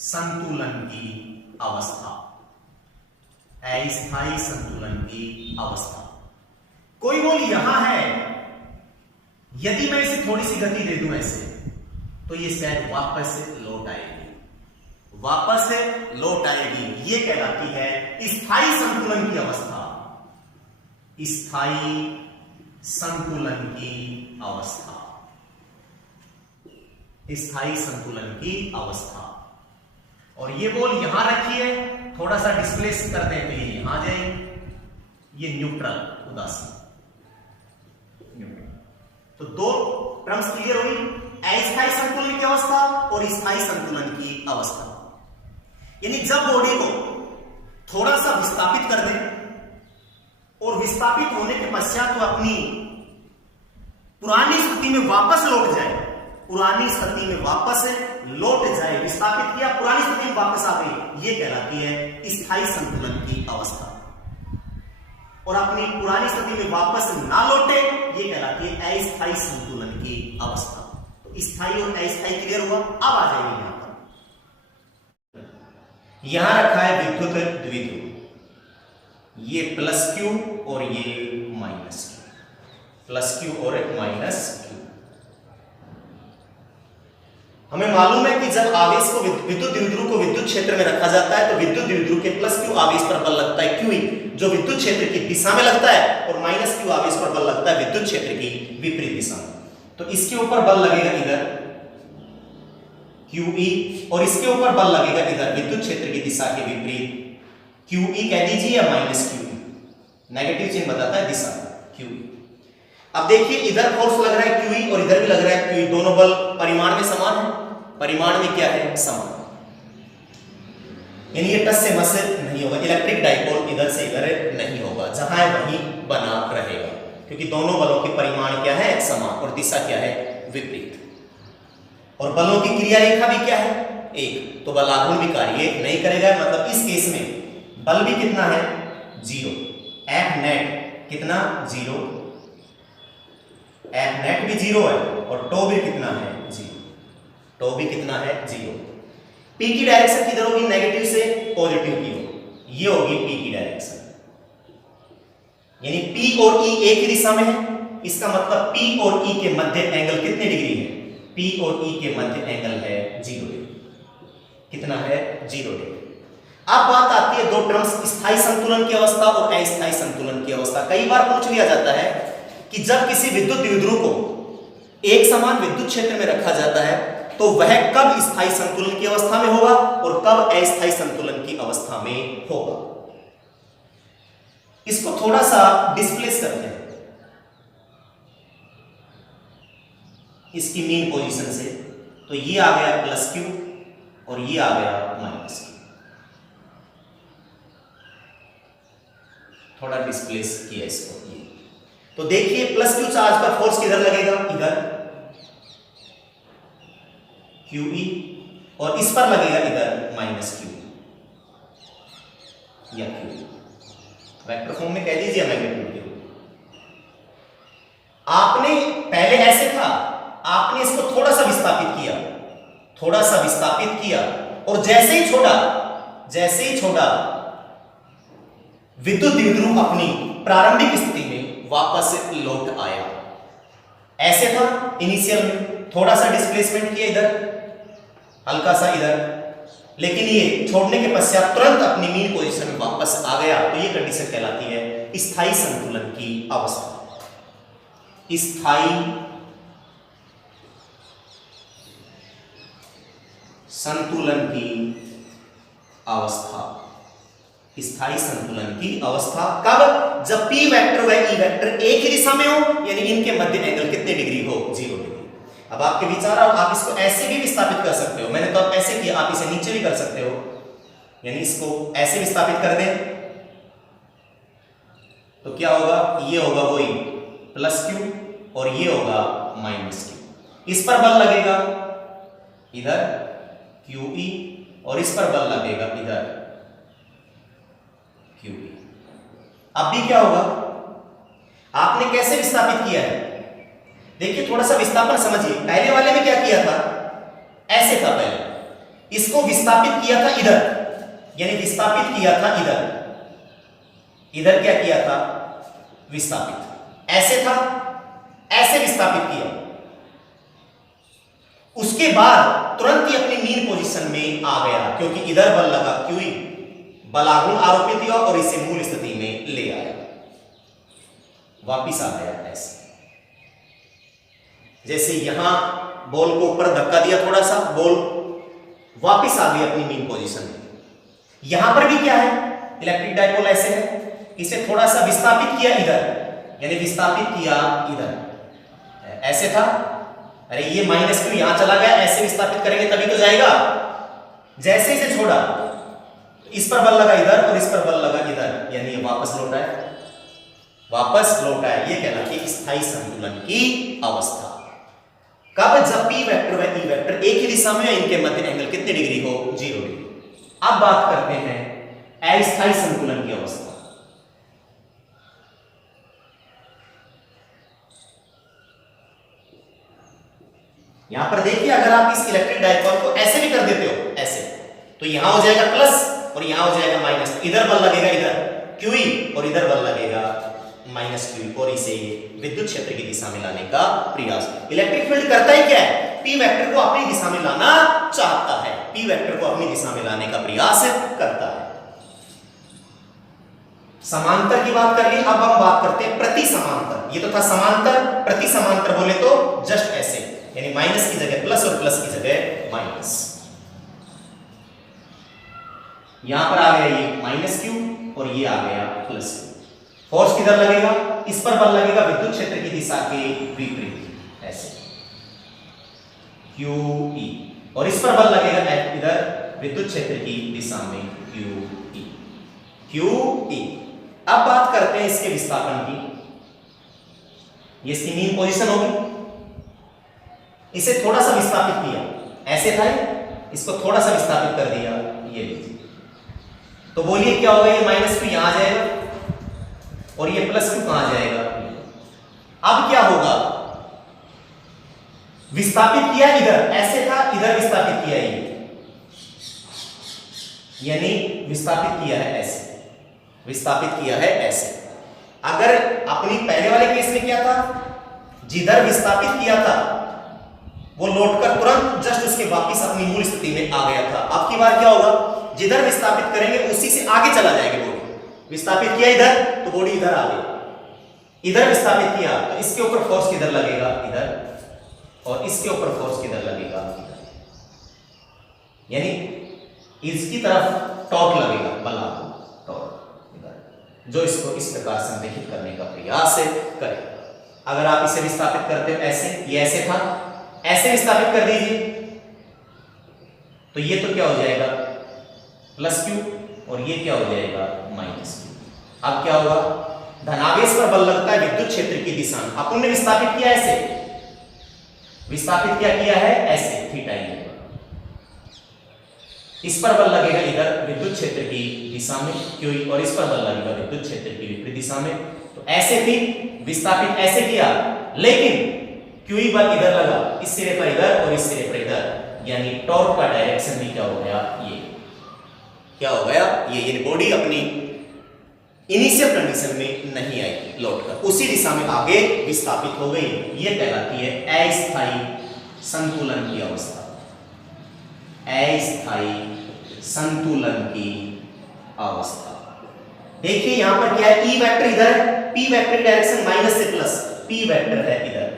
संतुलन की अवस्था, अस्थायी संतुलन की अवस्था। कोई बॉल यहां है, यदि मैं इसे थोड़ी सी गति दे दूं ऐसे, तो ये शायद वापस लौट आएगी, ये कहलाती है स्थायी संतुलन की अवस्था। स्थायी संतुलन की अवस्था, स्थायी संतुलन की अवस्था। और ये बॉल यहां रखी है, थोड़ा सा डिस्प्लेस कर दें तो ये यहां जाएगी, ये न्यूट्रल उदासीन। तो दो टर्म्स क्लियर हुई, अस्थायी संतुलन की अवस्था और स्थायी संतुलन की अवस्था। यानी जब बॉडी को थोड़ा सा विस्थापित कर दें और विस्थापित होने के पश्चात वो अपनी पुरानी स्थिति में वापस लौट जाए, विस्थापित किया, पुरानी स्थिति में वापस आ गई, ये कहलाती है स्थायी संतुलन की अवस्था। और अपनी पुरानी स्थिति में वापस ना लौटे, ये कहलाती है अस्थायी संतुलन की अवस्था। तो स्थायी और अस्थायी क्लियर हुआ। अब आ जाइए यहां पर, यहां रखा है विद्युत द्विध्रुव, ये प्लस क्यू और ये माइनस क्यू, प्लस क्यू और माइनस क्यू। हमें मालूम है कि जब आवेश को विद्युत द्विध्रुव को विद्युत क्षेत्र में रखा जाता है तो विद्युत द्विध्रुव के प्लस क्यू आवेश पर बल लगता है क्यू जो विद्युत क्षेत्र की दिशा में लगता है, और माइनस क्यू आवेश पर बल लगता है विद्युत क्षेत्र की विपरीत दिशा में। तो इसके ऊपर बल लगेगा इधर QE और इसके ऊपर बल लगेगा इधर विद्युत क्षेत्र की दिशा के विपरीत QE कह दीजिए या माइनस QE, नेगेटिव चिन्ह बताता है दिशा QE। अब देखिए इधर फोर्स लग रहा है QE और इधर भी लग रहा है QE, दोनों बल परिमाण में समान है, परिमाण में क्या है समान, यानी ये टस से मस नहीं होगा, इलेक्ट्रिक डाइपोल इधर से इधर नहीं होगा, जहां है वहीं बना रहेगा, क्योंकि दोनों बलों के परिमाण क्या है समान और दिशा क्या है विपरीत। और बलों की क्रिया रेखा भी क्या है एक, तो बलाघूर्ण भी कार्य नहीं करेगा, मतलब इस केस में बल भी कितना है 0, F नेट कितना 0, F नेट भी 0 है और टो भी कितना है 0, टो भी कितना है 0। P की डायरेक्शन किधर होगी, नेगेटिव से पॉजिटिव की होगी, ये होगी P की डायरेक्शन, यानी P और E एक ही दिशा में है, इसका मतलब P और E के मध्य एंगल कितने डिग्री है, P और E के मध्य एंगल है 0 डिग्री, कितना है 0 डिग्री। अब बात आती है दो टर्म्स, स्थायी संतुलन की अवस्था और अस्थायी संतुलन की अवस्था। कई बार पूछ लिया जाता है कि जब किसी विद्युत द्विध्रुव को एक समान विद्युत क्षेत्र में रखा जाता है तो वह कब स्थायी संतुलन की अवस्था में होगा और कब अस्थायी संतुलन की अवस्था में होगा। इसको थोड़ा सा डिस्प्लेस करते हैं इसकी मेन पोजीशन से, तो ये आ गया प्लस क्यू और ये आ गया माइनस क्यू, थोड़ा डिस्प्लेस किया इसको। तो देखिए प्लस क्यू चार्ज पर फोर्स किधर लगेगा, इधर QE, और इस पर लगेगा इधर माइनस क्यू या QE, वेक्टर फॉर्म में कह दीजिए मैग्नीट्यूड के रूप। आपने पहले ऐसे था, आपने इसको थोड़ा सा विस्थापित किया, थोड़ा सा विस्थापित किया, और जैसे ही छोड़ा विद्युत द्विध्रुव अपनी प्रारंभिक स्थिति में वापस लौट आया। ऐसे था इनिशियल में, थोड़ा सा डिस्प्लेसमेंट किया इधर, हल्का सा इधर, लेकिन ये छोड़ने के पश्चात तुरंत अपनी मीन पोजीशन में वापस आ गया, तो ये कंडीशन कहलाती है स्थायी संतुलन की अवस्था। स्थायी संतुलन की अवस्था, स्थायी संतुलन की अवस्था कब, जब P वेक्टर व E वेक्टर एक ही दिशा में हो, यानी इनके मध्य एंगल कितने डिग्री हो 0 डिग्री। अब आपके विचार, आप इसको ऐसे भी विस्थापित कर सकते हो, मैंने तो आप ऐसे किया, आप इसे नीचे भी कर सकते हो, यानी इसको ऐसे विस्थापित कर दें तो क्या होगा, ये होगा वही प्लस क्यू और ये होगा माइनस क्यू। इस पर बल लगेगा इधर QE और इस पर बल लगेगा इधर QE। अब भी क्या होगा, आपने कैसे विस्थापित किया है, देखिए थोड़ा सा विस्थापन समझिए। पहले वाले में क्या किया था, ऐसे था, पहले इसको विस्थापित किया था इधर, यानी विस्थापित किया था इधर, इधर क्या किया था विस्थापित, ऐसे था, ऐसे विस्थापित किया, उसके बाद तुरंत ही अपनी मीन पोजीशन में आ गया, क्योंकि इधर बल लगा QE, बलाघूर्ण आरोपित हुआ और इसे मूल स्थिति में ले आया, वापिस आ गया। ऐसे जैसे यहां बॉल को ऊपर धक्का दिया, थोड़ा सा बॉल वापिस आ गई अपनी मीन पोजीशन में। यहां पर भी क्या है, इलेक्ट्रिक डाइपोल ऐसे है, इसे थोड़ा सा विस्थापित किया इधर, यानी विस्थापित किया इधर, ऐसे था, अरे ये माइनस क्यू यहां चला गया, ऐसे विस्थापित करेंगे तभी तो जाएगा। जैसे इसे छोड़ा तो इस पर बल लगा इधर और इस पर बल लगा इधर, यानी ये वापस लौटा है, वापस लौटा है। ये कहलाती है स्थायी संतुलन की अवस्था। कब, जब P वेक्टर व E वेक्टर एक ही दिशा में, इनके मध्य एंगल कितने डिग्री हो 0 डिग्री। अब बात करते हैं अस्थायी संतुलन की अवस्था। यहां पर देखिए, अगर आप इस इलेक्ट्रिक डाइपोल को ऐसे भी कर देते हो, ऐसे, तो यहां हो जाएगा प्लस और यहां हो जाएगा माइनस। इधर बल लगेगा इधर QE और इधर बल लगेगा माइनस QE, और इसे विद्युत क्षेत्र की दिशा में लाने का प्रयास। इलेक्ट्रिक फील्ड करता ही क्या है, P वेक्टर को अपनी दिशा में लाना चाहता है, P वेक्टर को अपनी दिशा में लाने का प्रयास करता है। समांतर की बात कर ली, अब हम बात करते हैं प्रति समांतर। ये तो था समांतर, प्रति समांतर बोले तो जस्ट ऐसे, यानी माइनस की जगह प्लस और प्लस की जगह माइनस। यहां पर आ गया ये माइनस Q और ये आ गया प्लस Q। फोर्स किधर लगेगा, इस पर बल लगेगा विद्युत क्षेत्र की दिशा के विपरीत, ऐसे QE, और इस पर बल लगेगा इधर विद्युत क्षेत्र की दिशा में QE। अब बात करते हैं इसके विस्थापन की। ये इसकी मीन पोजीशन होगी, इसे थोड़ा सा विस्थापित किया, ऐसे था इसको थोड़ा सा विस्थापित कर दिया, ये लीजिए, तो बोलिए क्या होगा, ये माइनस Q यहां आ जाएगा और ये प्लस Q कहां जाएगा। अब क्या होगा, विस्थापित किया इधर, ऐसे था, इधर विस्थापित किया, ये यानी विस्थापित किया है ऐसे, विस्थापित किया है ऐसे। अगर अपनी पहले वाले केस में क्या था, जिधर विस्थापित किया था वो लौटकर तुरंत जस्ट उसके वापस अपनी मूल स्थिति में आ गया था। अब की बार क्या होगा, जिधर विस्थापित करेंगे उसी से आगे चला जाएगा बॉडी। विस्थापित किया इधर तो बॉडी इधर आ गई, इधर विस्थापित किया तो इसके ऊपर फोर्स किधर लगेगा, इधर, और इसके ऊपर फोर्स किधर लगेगा, इधर, यानी इसकी तरफ टॉर्क लगेगा, बल टॉर्क इधर, जो इसको इस प्रकार संरेखित करने का प्रयास करेगा। अगर आप इसे विस्थापित करते हो ऐसे, ये ऐसे था, ऐसे विस्थापित कर दीजिए तो ये तो क्या हो जाएगा प्लस Q और ये क्या हो जाएगा माइनस Q। अब क्या होगा, धनावेश पर बल लगता है विद्युत क्षेत्र की दिशा में। अपन ने विस्थापित किया ऐसे, विस्थापित क्या किया है ऐसे, थीटा ये, इस पर बल लगेगा इधर विद्युत क्षेत्र की दिशा में QE और इस पर बल लगेगा विद्युत क्षेत्र की विपरीत दिशा में। तो ऐसे थी, विस्थापित ऐसे किया, लेकिन QE बल इधर लगा, इस सिरे पर इधर और इस सिरे पर इधर, यानी टॉर्क का डायरेक्शन भी क्या हो गया, ये क्या हो गया, ये बॉडी अपनी इनिशियल कंडीशन में नहीं आई, लौटकर उसी दिशा में आगे विस्थापित हो गई। ये कहलाती है अस्थायी संतुलन की अवस्था, अस्थायी संतुलन की अवस्था। देखिए यहां पर क्या है, E वेक्टर इधर, P वेक्टर डायरेक्शन माइनस से प्लस, P वेक्टर है इधर,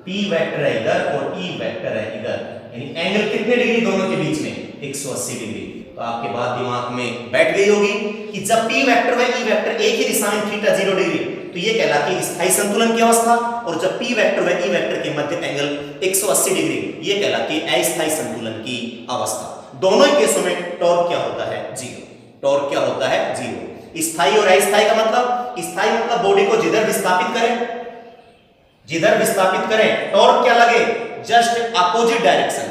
P वेक्टर है इधर और E वेक्टर है इधर, यानी एंगल कितने डिग्री दोनों के बीच में, 180 डिग्री। तो आपके बात दिमाग में बैठ गई होगी कि जब P वेक्टर व E वेक्टर एक ही दिशा में थीटा 0 डिग्री, तो ये कहलाती है स्थायी संतुलन की अवस्था, और जब P वेक्टर व E वेक्टर के मध्य एंगल 180 डिग्री, ये कहलाती है अस्थायी संतुलन की अवस्था। दोनों ही केसों में टॉर्क क्या होता है, 0। टॉर्क क्या होता है, 0। स्थायी और अस्थायी का मतलब, स्थायी मतलब बॉडी को जिधर विस्थापित करें, जिधर विस्थापित करें टॉर्क क्या लगे, जस्ट अपोजिट डायरेक्शन।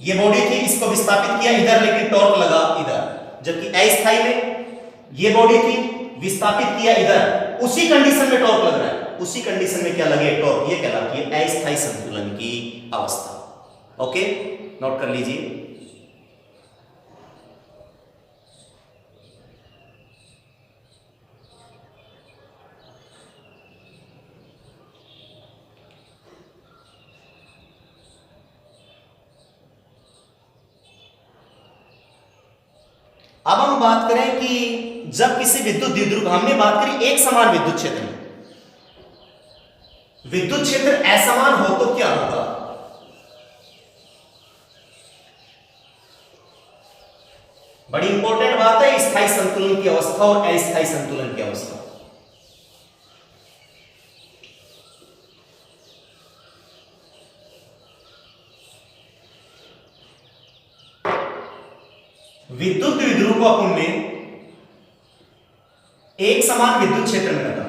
ये बॉडी थी, इसको विस्थापित किया इधर, लेकिन टॉर्क लगा इधर। जबकि अस्थायी में ये बॉडी थी, विस्थापित किया इधर, उसी कंडीशन में टॉर्क लग रहा है, उसी कंडीशन में क्या लगे, टॉर्क। ये कहलाती है अस्थायी संतुलन की अवस्था। ओके, नोट कर लीजिए। अब हम बात करें कि जब किसी विद्युत द्विध्रुव, हमने बात करी एक समान विद्युत क्षेत्र में, विद्युत क्षेत्र असमान हो तो क्या होगा। बड़ी इंपॉर्टेंट बात है स्थायी संतुलन की अवस्था और अस्थायी संतुलन की अवस्था। विद्युत द्विध्रुव को अपन ने एक समान विद्युत क्षेत्र में रखा,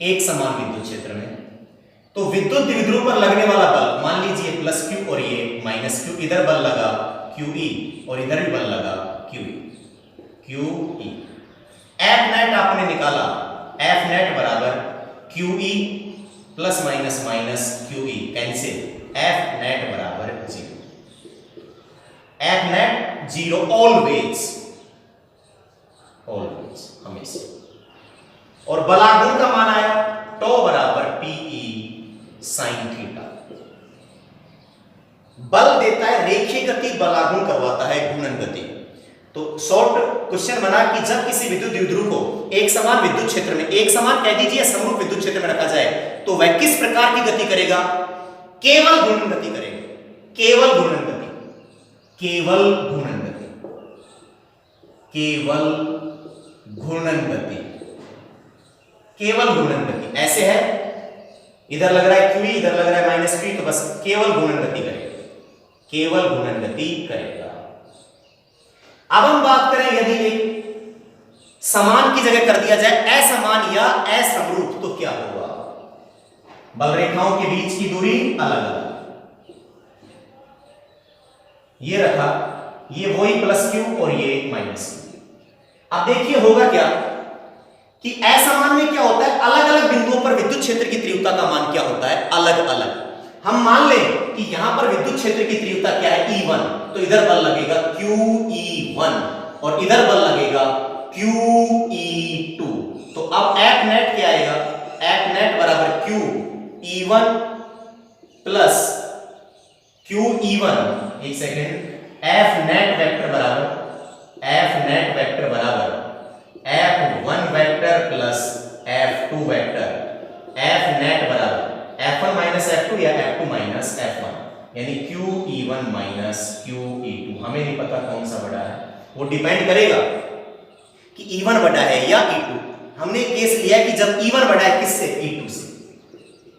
एक समान विद्युत क्षेत्र में, तो विद्युत द्विध्रुव पर लगने वाला बल, मान लीजिए प्लस Q और ये माइनस Q, इधर बल लगा QE और इधर भी बल लगा QE। F नेट आपने निकाला, F नेट बराबर QE plus minus minus QE cancel, F net बराबर 0, F नेट 0 ऑलवेज, ऑलवेज हमेशा। और बलागुण का मान आया टो बराबर PE साइन थीटा। बल देता है रेखीय गति, बलागुण करवाता है घूर्णन गति। तो शॉर्ट क्वेश्चन बना कि जब किसी विद्युत द्विध्रुव को एक समान विद्युत क्षेत्र में, एक समान कह दीजिए समरूप विद्युत क्षेत्र में रखा जाए तो वह किस प्रकार की गति करेगा? केवल घूर्णन गति करेगा, केवल घूर्णन गति, केवल घूर्णन गति, केवल घूर्णन गति, केवल घूर्णन गति। ऐसे है, इधर लग रहा है QE, इधर लग रहा है माइनस QE, तो बस केवल घूर्णन गति करेगा, केवल घूर्णन गति करेगा। अब हम बात करें यदि एक समान की जगह कर दिया जाए असमान या असमरूप तो क्या होगा? बल रेखाओं के बीच की दूरी अलग अलग, ये रखा, ये वही प्लस Q और ये माइनस Q। अब देखिए होगा क्या कि असमान में क्या होता है, अलग अलग बिंदुओं पर विद्युत क्षेत्र की तीव्रता का मान क्या होता है? अलग अलग। हम मान लें कि यहां पर विद्युत क्षेत्र की तीव्रता क्या है? E1, तो इधर बल लगेगा QE1 और इधर बल लगेगा QE2। तो अब F नेट क्या आएगा? F नेट बराबर QE1 प्लस QE1, एक सेकेंड, F नेट वेक्टर बराबर, F नेट वेक्टर बराबर F1 vector plus F2 vector, F net बराबर F1 माइनस F2 या F2 माइनस F1, यानी QE1 माइनस QE2। हमें नहीं पता कौन सा बड़ा है, वो डिपेंड करेगा कि E1 बड़ा है या E2। हमने केस लिया है कि जब E1 बड़ा है किससे? E2 से।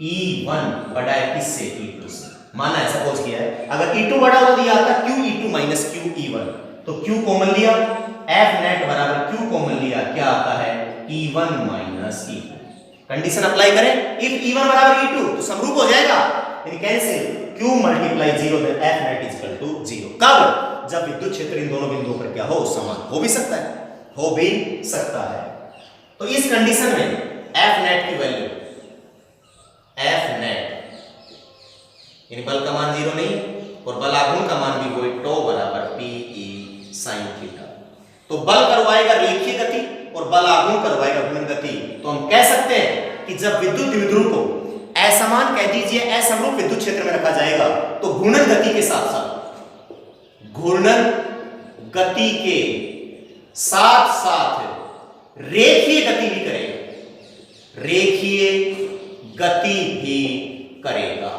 E1 बड़ा है किससे? E2 से, माना है, सपोज किया है। अगर E2 बड़ा होता दिया आता QE2 माइनस QE1, तो Q कॉमन लिया, F नेट बराबर Q कॉमन लिया, क्या आता है? E1 minus E2। Condition apply करें, इफ E1 बराबर E2 तो समरूप हो जाएगा, यानी cancel, Q multiply 0 then F net is equal to 0। कब? जब विद्युत क्षेत्र इन दोनों बिंदुओं पर क्या हो? समान। हो भी सकता है, हो भी सकता है। तो इस कंडीशन में F नेट की वैल्यू, F नेट यानी बल का मान 0 नहीं और बलागुण का मान भी वही टो बराबर PE साइन थीटा। तो बल करवाएगा रेखीय गति और बलागुण करवाएगा घूर्णन गति। तो हम कह सकते हैं कि जब विद्युत द्विध्रुव को असमान कह दीजिए असमरूप विद्युत क्षेत्र में रखा जाएगा तो घूर्णन गति के साथ साथ, घूर्णन गति के साथ साथ रेखीय गति भी करेगा, रेखीय गति भी करेगा,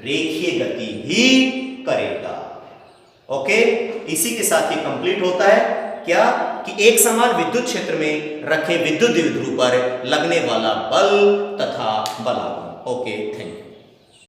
रेखीय गति भी करेगा। ओके, इसी के साथ ये कंप्लीट होता है क्या कि एक समान विद्युत क्षेत्र में रखे विद्युत द्विध्रुव पर लगने वाला बल तथा बलागुण। Okay, thank you.